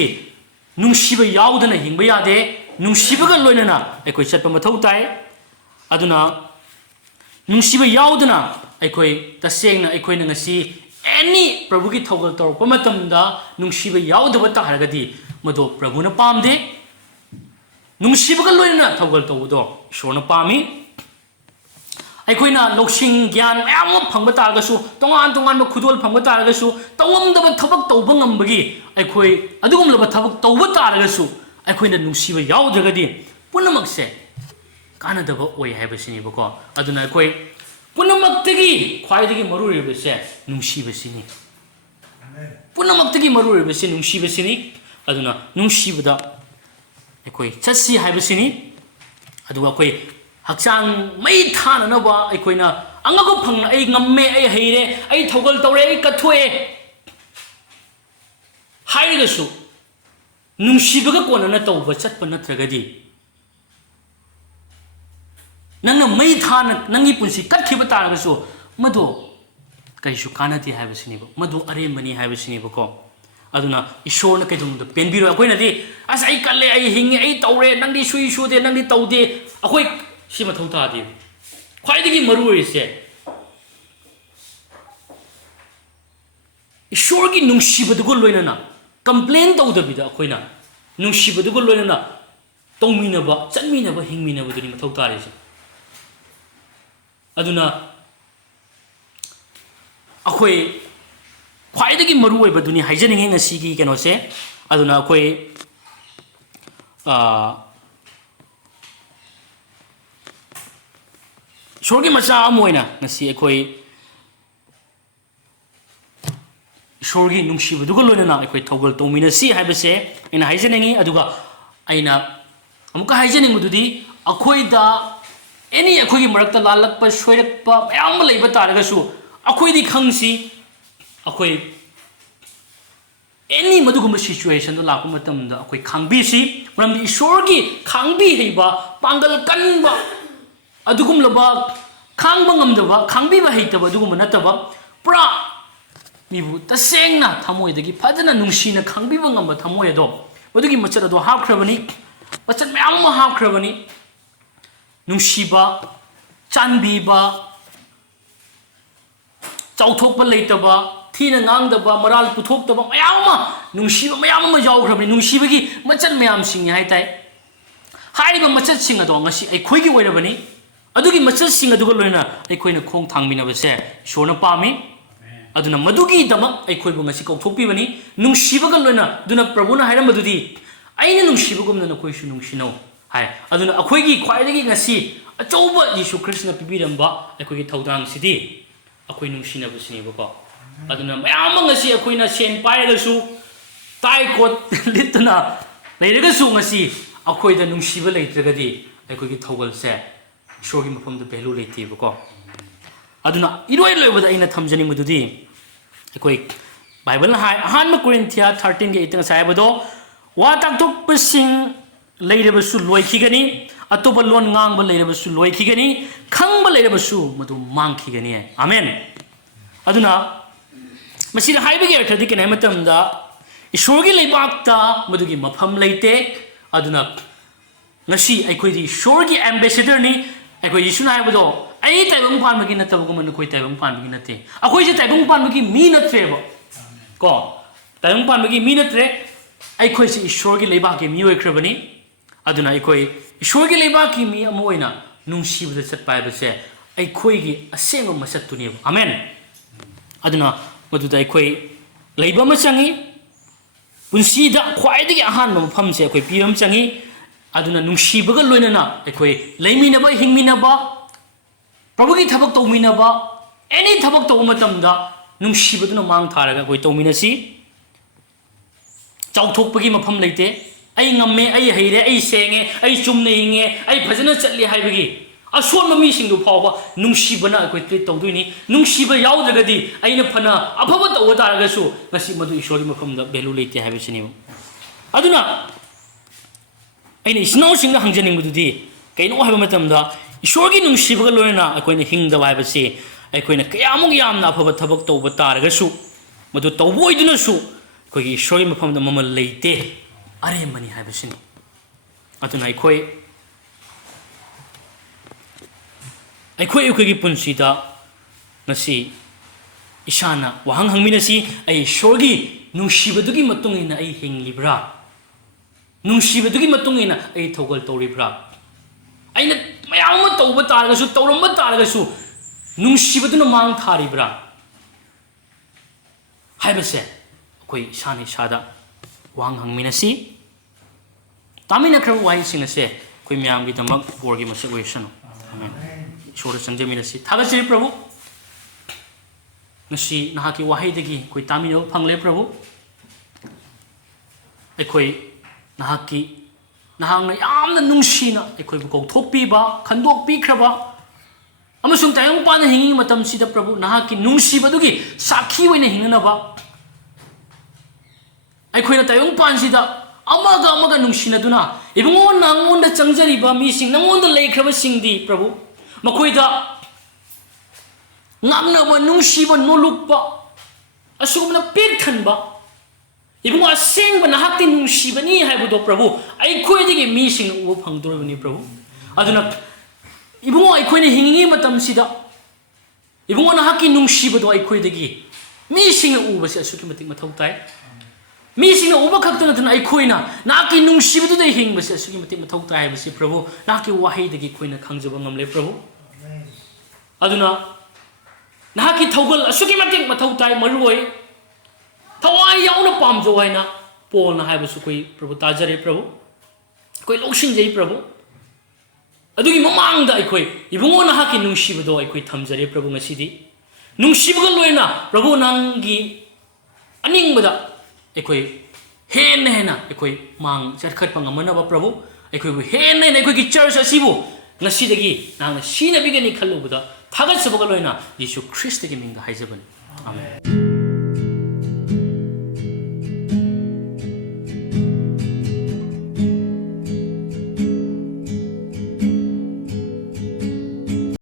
nungsiba yaudana hingba yade nungsibaga loinana akoi chatpa mathau tai aduna nungsiba yaudana akoi tasengna akoi na ngasi any prabhu ki thogal torpa matamda nungsiba yaudaba ta haragadi mado prabhu na pamde nungsibaga loinana thogal tawdo ishorna pami akoi na loksing gyan mayam phangba taragasu tongan ba khudol phangba taragasu tawamdaba thabak tawba ngambagi akoi adugum laba thabak tawba taragasu akoi na nungsiba yaudagadi punamak se kanadaba oi haiba sini bako aduna akoi punamak tagi khwai dagi maruri ba se nungsiba sini punamak tagi maruri ba se nungsiba sini aduna nungsiba da akoi chasi haiba sini aduga akoi hakchang mai thana na ba akoi na angago phangna ai ngamme ai heire ai thogal tore ai kathoe hairiga su nungsibaga kona na tawba chatpa natragadi nangna mai thana nangi punsi kathiba taraga su madu kaisu kanati haiba sini ba madu aremani haiba sini ba ko aduna ishorna kaidum da penbiro akoi na di as ai kalle ai hingi ai tawre nangdi sui su de nangdi tawde akoi sima thauta di khwaidagi maru ise ishorgi nungsibadu loina na complain tawdabida akoi na nungsibadu loina na tongmina ba chanmina ba hingmina ba duni mathau tare se aduna akoi khwaidagi maru oi ba duni haijaning heng asigi keno se aduna akoi shorgi macha amoina ngasi akoi shorgi nungsibadu loina na akoi thogal tomina si haiba se ina haijaningi aduga aina amuka haijaning mududi akoi da any akoi marakta lalakpa soirakpa mayam leiba taraga su akoi di khangsi akoi any maduguma situation do lakpa matam da akoi khangbi si maramdi ishorgi khangbi heiba pangal kanba adugum laba khangba ngamdaba khangbi ba heitaba adugum nataba pra 미부 따생나 타모이데기 파드나 뭉시나 강비방 ngamba 타모에도 모두기 멋져도 하크러버니 멋져 매양마 하크러버니 뭉시바 짠비바 짜우톡바 레이터바 티나 낭다바 마랄 부톡다바 매양마 뭉시바 매양마 야우크러버니 뭉시바기 멋져 매암싱이 하이타이 하이바 멋져 싱아도 ngasi ꯑꯩꯈꯣꯏꯒꯤ ꯑꯣꯏꯔꯕꯅꯤ ꯑꯗꯨꯒꯤ ꯃꯆꯜꯁꯤꯡ ꯑꯗꯨꯒ ꯂꯣꯏꯅ ꯑꯩꯈꯣꯏꯅ ꯈꯣꯡ ꯊꯥꯡꯃꯤꯟꯅꯕꯁꯦ ꯏꯁꯣꯔꯅ ꯄꯥꯝꯃꯤ ꯑꯗꯨꯅ ꯃꯗꯨꯒꯤꯗꯃꯛ ꯑꯩꯈꯣꯏꯕꯨ ꯉꯁꯤ ꯀꯧꯊꯣꯛꯄꯤꯕꯅꯤ ꯅꯨꯡꯁꯤꯕꯒ ꯂꯣꯏꯅ ꯑꯗꯨꯅ ꯄ꯭ꯔꯚꯨꯅ ꯍꯥꯏꯔꯝꯕꯗꯨꯗꯤ ꯑꯩꯅ ꯅꯨꯡꯁꯤꯕꯒꯨꯝꯅ ꯅꯈꯣꯏꯁꯨ ꯅꯨꯡꯁꯤꯅꯧ ꯍꯥꯏ ꯑꯗꯨꯅ ꯑꯩꯈꯣꯏꯒꯤ ꯈ꯭ꯋꯥꯏꯗꯒꯤ ꯉꯁꯤ ꯑꯆꯧꯕ ꯌꯤꯁꯨ ꯈ꯭ꯔꯤꯁꯅ ꯄꯤꯕꯤꯔꯝꯕ ꯑꯩꯈꯣꯏꯒꯤ ꯊꯧꯗꯥꯡꯁꯤꯗꯤ ꯑꯩꯈꯣꯏ ꯅꯨꯡꯁꯤꯅꯕꯁꯤꯅꯦꯕꯀꯣ ꯑꯗꯨꯅ ꯃꯌꯥꯝ ꯑꯃ ꯉꯁꯤ ꯑꯩꯈꯣꯏꯅ ꯁꯦꯟ ꯄꯥꯏꯔꯒꯁꯨ ꯇꯥꯏ ꯀꯣꯠ ꯂꯤꯠꯇꯨꯅ ꯂꯩꯔꯒꯁꯨ ꯉꯁꯤ ꯑꯩꯈꯣꯏꯗ ꯅꯨꯡꯁꯤꯕ ꯂꯩꯇ꯭ꯔꯒꯗꯤ ꯑꯩꯈꯣꯏꯒꯤ ꯊꯧꯒꯜꯁꯦ ꯏꯁꯣꯔꯒꯤ ꯃꯐꯝꯗ ꯚꯦꯂꯨ ꯂꯩꯇꯦꯕꯀꯣ ꯑꯗꯨꯅ ꯏꯔꯣꯏ ꯂꯣꯏꯕꯗ ꯑꯩꯅ ꯊꯝꯖꯅꯤꯡꯕꯗꯨꯗꯤ ꯑꯩꯈꯣꯏ ꯕꯥꯏꯕꯜꯅ ꯍꯥꯏ ꯑꯍꯥꯟꯕ ꯀꯣꯔꯤꯟꯊꯤꯌꯥ 13:8 ꯉꯁꯥꯏ ꯍꯥꯏꯕꯗꯣ ꯋꯥ ꯇꯥꯛꯊꯣꯛꯄꯁꯤꯡ ꯂꯩꯔꯕꯁꯨ ꯂꯣꯏꯈꯤꯒꯅꯤ ꯑꯇꯣꯞꯄ ꯂꯣꯟ ꯉꯥꯡꯕ ꯂꯩꯔꯕꯁꯨ ꯂꯣꯏꯈꯤꯒꯅꯤ ꯈꯪꯕ ꯂꯩꯔꯕꯁꯨ ꯃꯗꯨ ꯃꯥꯡꯈꯤꯒꯅꯤ ꯑꯥꯃꯦꯟ ꯑꯗꯨꯅ ꯃꯁꯤꯗ ꯍꯥꯏꯕꯒꯤ ꯑꯔꯊꯗꯤ ꯀꯩꯅꯣ ꯍꯥꯏ ꯃꯇꯝꯗ ꯏꯁꯣꯔꯒꯤ ꯂꯩꯕꯥꯛꯇ ꯃꯗꯨꯒꯤ ꯃꯐꯝ ꯂꯩꯇꯦ ꯑꯗꯨꯅ ngasi ꯑꯩꯈꯣꯏꯗꯤ ꯏꯁꯣꯔꯒꯤ ꯑꯦꯝꯕꯦꯁꯦꯗꯔꯅꯤ ꯑꯩꯈꯣꯏ ꯌꯤꯁꯨꯅ ꯍꯥꯏꯕꯗꯣ ꯑꯩ ꯇꯥꯏꯕꯪ ꯄꯥꯟꯕꯒꯤ ꯅꯠꯇꯕꯒꯨꯝꯕ ꯅꯈꯣꯏ ꯇꯥꯏꯕꯪ ꯄꯥꯟꯕꯒꯤ ꯅꯠꯇꯦ ꯑꯩꯈꯣꯏꯁꯦ ꯇꯥꯏꯕꯪ ꯄꯥꯟꯕꯒꯤ ꯃꯤ ꯅꯠꯇ꯭ꯔꯦꯕ ꯀꯣ ꯇꯥꯏꯕꯪ ꯄꯥꯟꯕꯒꯤ ꯃꯤ ꯅꯠꯇ꯭ꯔꯦ ꯑꯩꯈꯣꯏꯁꯦ ꯏꯁꯣꯔꯒꯤ ꯂꯩꯕꯥꯛꯀꯤ ꯃꯤ ꯑꯣꯏꯈ꯭ꯔꯕꯅꯤ ꯑꯗꯨꯅ ꯑꯩꯈꯣꯏ ꯏꯁꯣꯔꯒꯤ ꯂꯩꯕꯥꯛꯀꯤ ꯃꯤ ꯑꯃ ꯑꯣꯏꯅ ꯅꯨꯡꯁꯤꯕꯗ ꯆꯠꯄ ꯍꯥꯏꯕꯁꯦ ꯑꯩꯈꯣꯏꯒꯤ ꯑꯁꯦꯡꯕ ꯃꯁꯛꯇꯨꯅꯦꯕ ꯑꯥꯃꯦꯟ ꯑꯗꯨꯅ ꯃꯗꯨꯗ ꯑꯩꯈꯣꯏ ꯂꯩꯕ ꯑꯃ ꯆꯪꯉꯤ ꯄꯨꯟꯁꯤꯗ ꯈ꯭ꯋꯥꯏꯗꯒꯤ ꯑꯍꯥꯟꯕ ꯃꯐꯝꯁꯦ ꯑꯩꯈꯣꯏ ꯄꯤꯕ ꯑꯃ ꯆꯪꯉꯤ ꯑꯗꯨꯅ ꯅꯨꯡꯁꯤꯕꯒ ꯂꯣꯏꯅꯅ ꯑꯩꯈꯣꯏ ꯂꯩꯃꯤꯟꯅꯕ ꯍꯤꯡꯃꯤꯟꯅꯕ ꯄ꯭ꯔꯚꯨꯒꯤ ꯊꯕꯛ ꯇꯧꯃꯤꯟꯅꯕ ꯑꯦꯅꯤ ꯊꯕꯛ ꯇꯧꯕ ꯃꯇꯝꯗ ꯅꯨꯡꯁꯤꯕꯗꯨꯅ ꯃꯥꯡ ꯊꯥꯔꯒ ꯑꯩꯈꯣꯏ ꯇꯧꯃꯤꯟꯅꯁꯤ ꯆꯥꯎꯊꯣꯛꯄꯒꯤ ꯃꯐꯝ ꯂꯩꯇꯦ ꯑꯩ ꯉꯝꯃꯦ ꯑꯩ ꯍꯩꯔꯦ ꯑꯩ ꯁꯦꯡꯉꯦ ꯑꯩ ꯆꯨꯝꯅ ꯍꯤꯡꯉꯦ ꯑꯩ ꯐꯖꯅ ꯆꯠꯂꯤ ꯍꯥꯏꯕꯒꯤ ꯑꯁꯣꯟꯕ ꯃꯤꯁꯤꯡꯗꯨ ꯐꯥꯎꯕ ꯅꯨꯡꯁꯤꯕꯅ ꯑꯩꯈꯣꯏ ꯇ꯭ꯔꯤꯠ ꯇꯧꯗꯣꯏꯅꯤ ꯅꯨꯡꯁꯤꯕ ꯌꯥꯎꯗ꯭ꯔꯒꯗꯤ ꯑꯩꯅ ꯐꯅ ꯑꯐꯕ ꯇꯧꯕ ꯇꯥꯔꯒꯁꯨ ꯉꯁꯤ ꯃꯗꯨ ꯏꯁꯣꯔꯒꯤ ꯃꯐꯝꯗ ꯚꯦꯂꯨ ꯂꯩꯇꯦ ꯍꯥꯏꯕꯁꯤꯅꯦꯕ ꯑꯗꯨꯅ ꯑꯩꯅ ꯏꯆꯤꯟꯅꯥꯎꯁꯤꯡꯗ ꯍꯪꯖꯅꯤꯡꯕꯗꯨꯗꯤ ꯀꯩꯅꯣ ꯍꯥꯏꯕ ꯃꯇꯝꯗ ꯏꯁꯣꯔꯒꯤ ꯅꯨꯡꯁꯤꯕꯒ ꯂꯣꯏꯅꯅ ꯑꯩꯈꯣꯏꯅ ꯍꯤꯡꯗꯕ ꯍꯥꯏꯕꯁꯤ ꯑꯩꯈꯣꯏꯅ ꯀꯌꯥꯃꯨꯛ ꯌꯥꯝꯅ ꯑꯐꯕ ꯊꯕꯛ ꯇꯧꯕ ꯇꯥꯔꯒꯁꯨ ꯃꯗꯨ ꯇꯧꯕ ꯑꯣꯏꯗꯨꯅꯁꯨ ꯑꯩꯈꯣꯏꯒꯤ ꯏꯁꯣꯔꯒꯤ ꯃꯐꯝꯗ ꯃꯃꯜ ꯂꯩꯇꯦ ꯑꯔꯦꯝꯕꯅꯤ ꯍꯥꯏꯕꯁꯤꯅꯤ ꯑꯗꯨꯅ ꯑꯩꯈꯣꯏꯒꯤ ꯄꯨꯟꯁꯤꯗ ꯉꯁꯤ ꯏꯁꯥꯅ ꯋꯥꯍꯪ ꯍꯪꯃꯤꯟꯅꯁꯤ ꯑꯩ ꯏꯁꯣꯔꯒꯤ ꯅꯨꯡꯁꯤꯕꯗꯨꯒꯤ ꯃꯇꯨꯡ ꯏꯟꯅ ꯑꯩ ꯍꯤꯡꯂꯤꯕ꯭ꯔꯥ ꯅꯨꯡꯁꯤꯕꯗꯨꯒꯤ ꯃꯇꯨꯡ ꯏꯟꯅ ꯑꯩ ꯊꯧꯒꯜ ꯇꯧꯔꯤꯕ꯭ꯔꯥ ꯑꯩꯅ ꯃꯌꯥꯝ ꯑꯃ ꯇꯧꯕ ꯇꯥꯔꯒꯁꯨ ꯇꯧꯔꯝꯕ ꯇꯥꯔꯒꯁꯨ ꯅꯨꯡꯁꯤꯕꯗꯨꯅ ꯃꯥꯡ ꯊꯥꯔꯤꯕ꯭ꯔꯥ ꯍꯥꯏꯕꯁꯦ ꯑꯩꯈꯣꯏ ꯏꯁꯥꯅ ꯏꯁꯥꯗ ꯋꯥꯍꯪ ꯍꯪꯃꯤꯟꯅꯁꯤ ꯇꯥꯃꯤꯟꯅꯈ꯭ꯔꯕ ꯋꯥꯍꯩꯁꯤꯡ ꯑꯁꯦ ꯑꯩꯈꯣꯏ ꯃꯌꯥꯝꯒꯤꯗꯃꯛ ꯕꯣꯔꯒꯤ ꯃꯁꯛ ꯑꯣꯏꯁꯅꯨ ꯑꯥꯃꯦꯟ ꯏꯁꯣꯔꯗ ꯆꯪꯖꯃꯤꯟꯅꯁꯤ ꯊꯥꯒꯠꯆꯔꯤ ꯄ꯭ꯔꯚꯨ ꯉꯁꯤ ꯅꯍꯥꯛꯀꯤ ꯋꯥꯍꯩꯗꯒꯤ ꯑꯩꯈꯣꯏ ꯇꯥꯃꯤꯟꯅꯕ ꯐꯪꯂꯦ ꯄ꯭ꯔꯚꯨ ꯑꯩꯈꯣꯏ ꯅꯍꯥꯛꯅ ꯌꯥꯝꯅ ꯅꯨꯡꯁꯤꯅ ꯑꯩꯈꯣꯏꯕꯨ ꯀꯧꯊꯣꯛꯄꯤꯕ ꯈꯟꯗꯣꯛꯄꯤꯈ꯭ꯔꯕ ꯑꯃꯁꯨꯡ ꯇꯥꯏꯕꯪꯄꯥꯟꯗ ꯍꯤꯡꯉꯤ ꯃꯇꯝꯁꯤꯗ ꯄ꯭ꯔꯚꯨ ꯅꯍꯥꯛꯀꯤ ꯅꯨꯡꯁꯤꯕꯗꯨꯒꯤ ꯁꯥꯈꯤ ꯑꯣꯏꯅ ꯍꯤꯡꯅꯅꯕ ꯑꯩꯈꯣꯏꯅ ꯇꯥꯏꯕꯪꯄꯥꯟꯁꯤꯗ ꯑꯃꯒ ꯅꯨꯡꯁꯤꯅꯗꯨꯅ ꯏꯕꯨꯡꯉꯣ ꯅꯉꯣꯟꯗ ꯆꯪꯖꯔꯤꯕ ꯃꯤꯁꯤꯡ ꯅꯉꯣꯟꯗ ꯂꯩꯈ꯭ꯔꯕꯁꯤꯡꯗꯤ ꯄ꯭ꯔꯚꯨ ꯃꯈꯣꯏꯗ ꯉꯥꯡꯅꯕ ꯅꯨꯡꯁꯤꯕ ꯅꯣꯂꯨꯛꯄ ꯑꯁꯤꯒꯨꯝꯅ ꯄꯦꯛ ꯊꯟꯕ 이bungo asengba nahakti nungsibani haibudo prabhu aikhoidigi mising uba phangdoribani prabhu aduna ibungo aikhoine hingi matamsida ibungo nahakki nungsibado aikhoidigi mising ubase asuki matik mathau tai mising uba khakta natuna aikhoina nahakki nungsibado dai hingbase asuki matik mathau tai base prabhu nahakki wahaidagi khoina khangjaba ngamle prabhu aduna nahakki thaugal asuki matik mathau tai maroi thawai yauna pamjo haina polna haibasu koi prabhu tajare prabhu koi lokshingjai prabhu adugi mamangda aikoi ibungo nahaki nungsibado aikoi thamjare prabhu ngasidi nungsibaga loina prabhu nangi aningbada aikoi hena aikoi mang charkhatpa ngamanaba prabhu aikoi bu hena aikoi gi church asibu ngasidagi nangna sina bigani khalubada thagatsabaga loina Yesu Christ gi mingda haijabani amen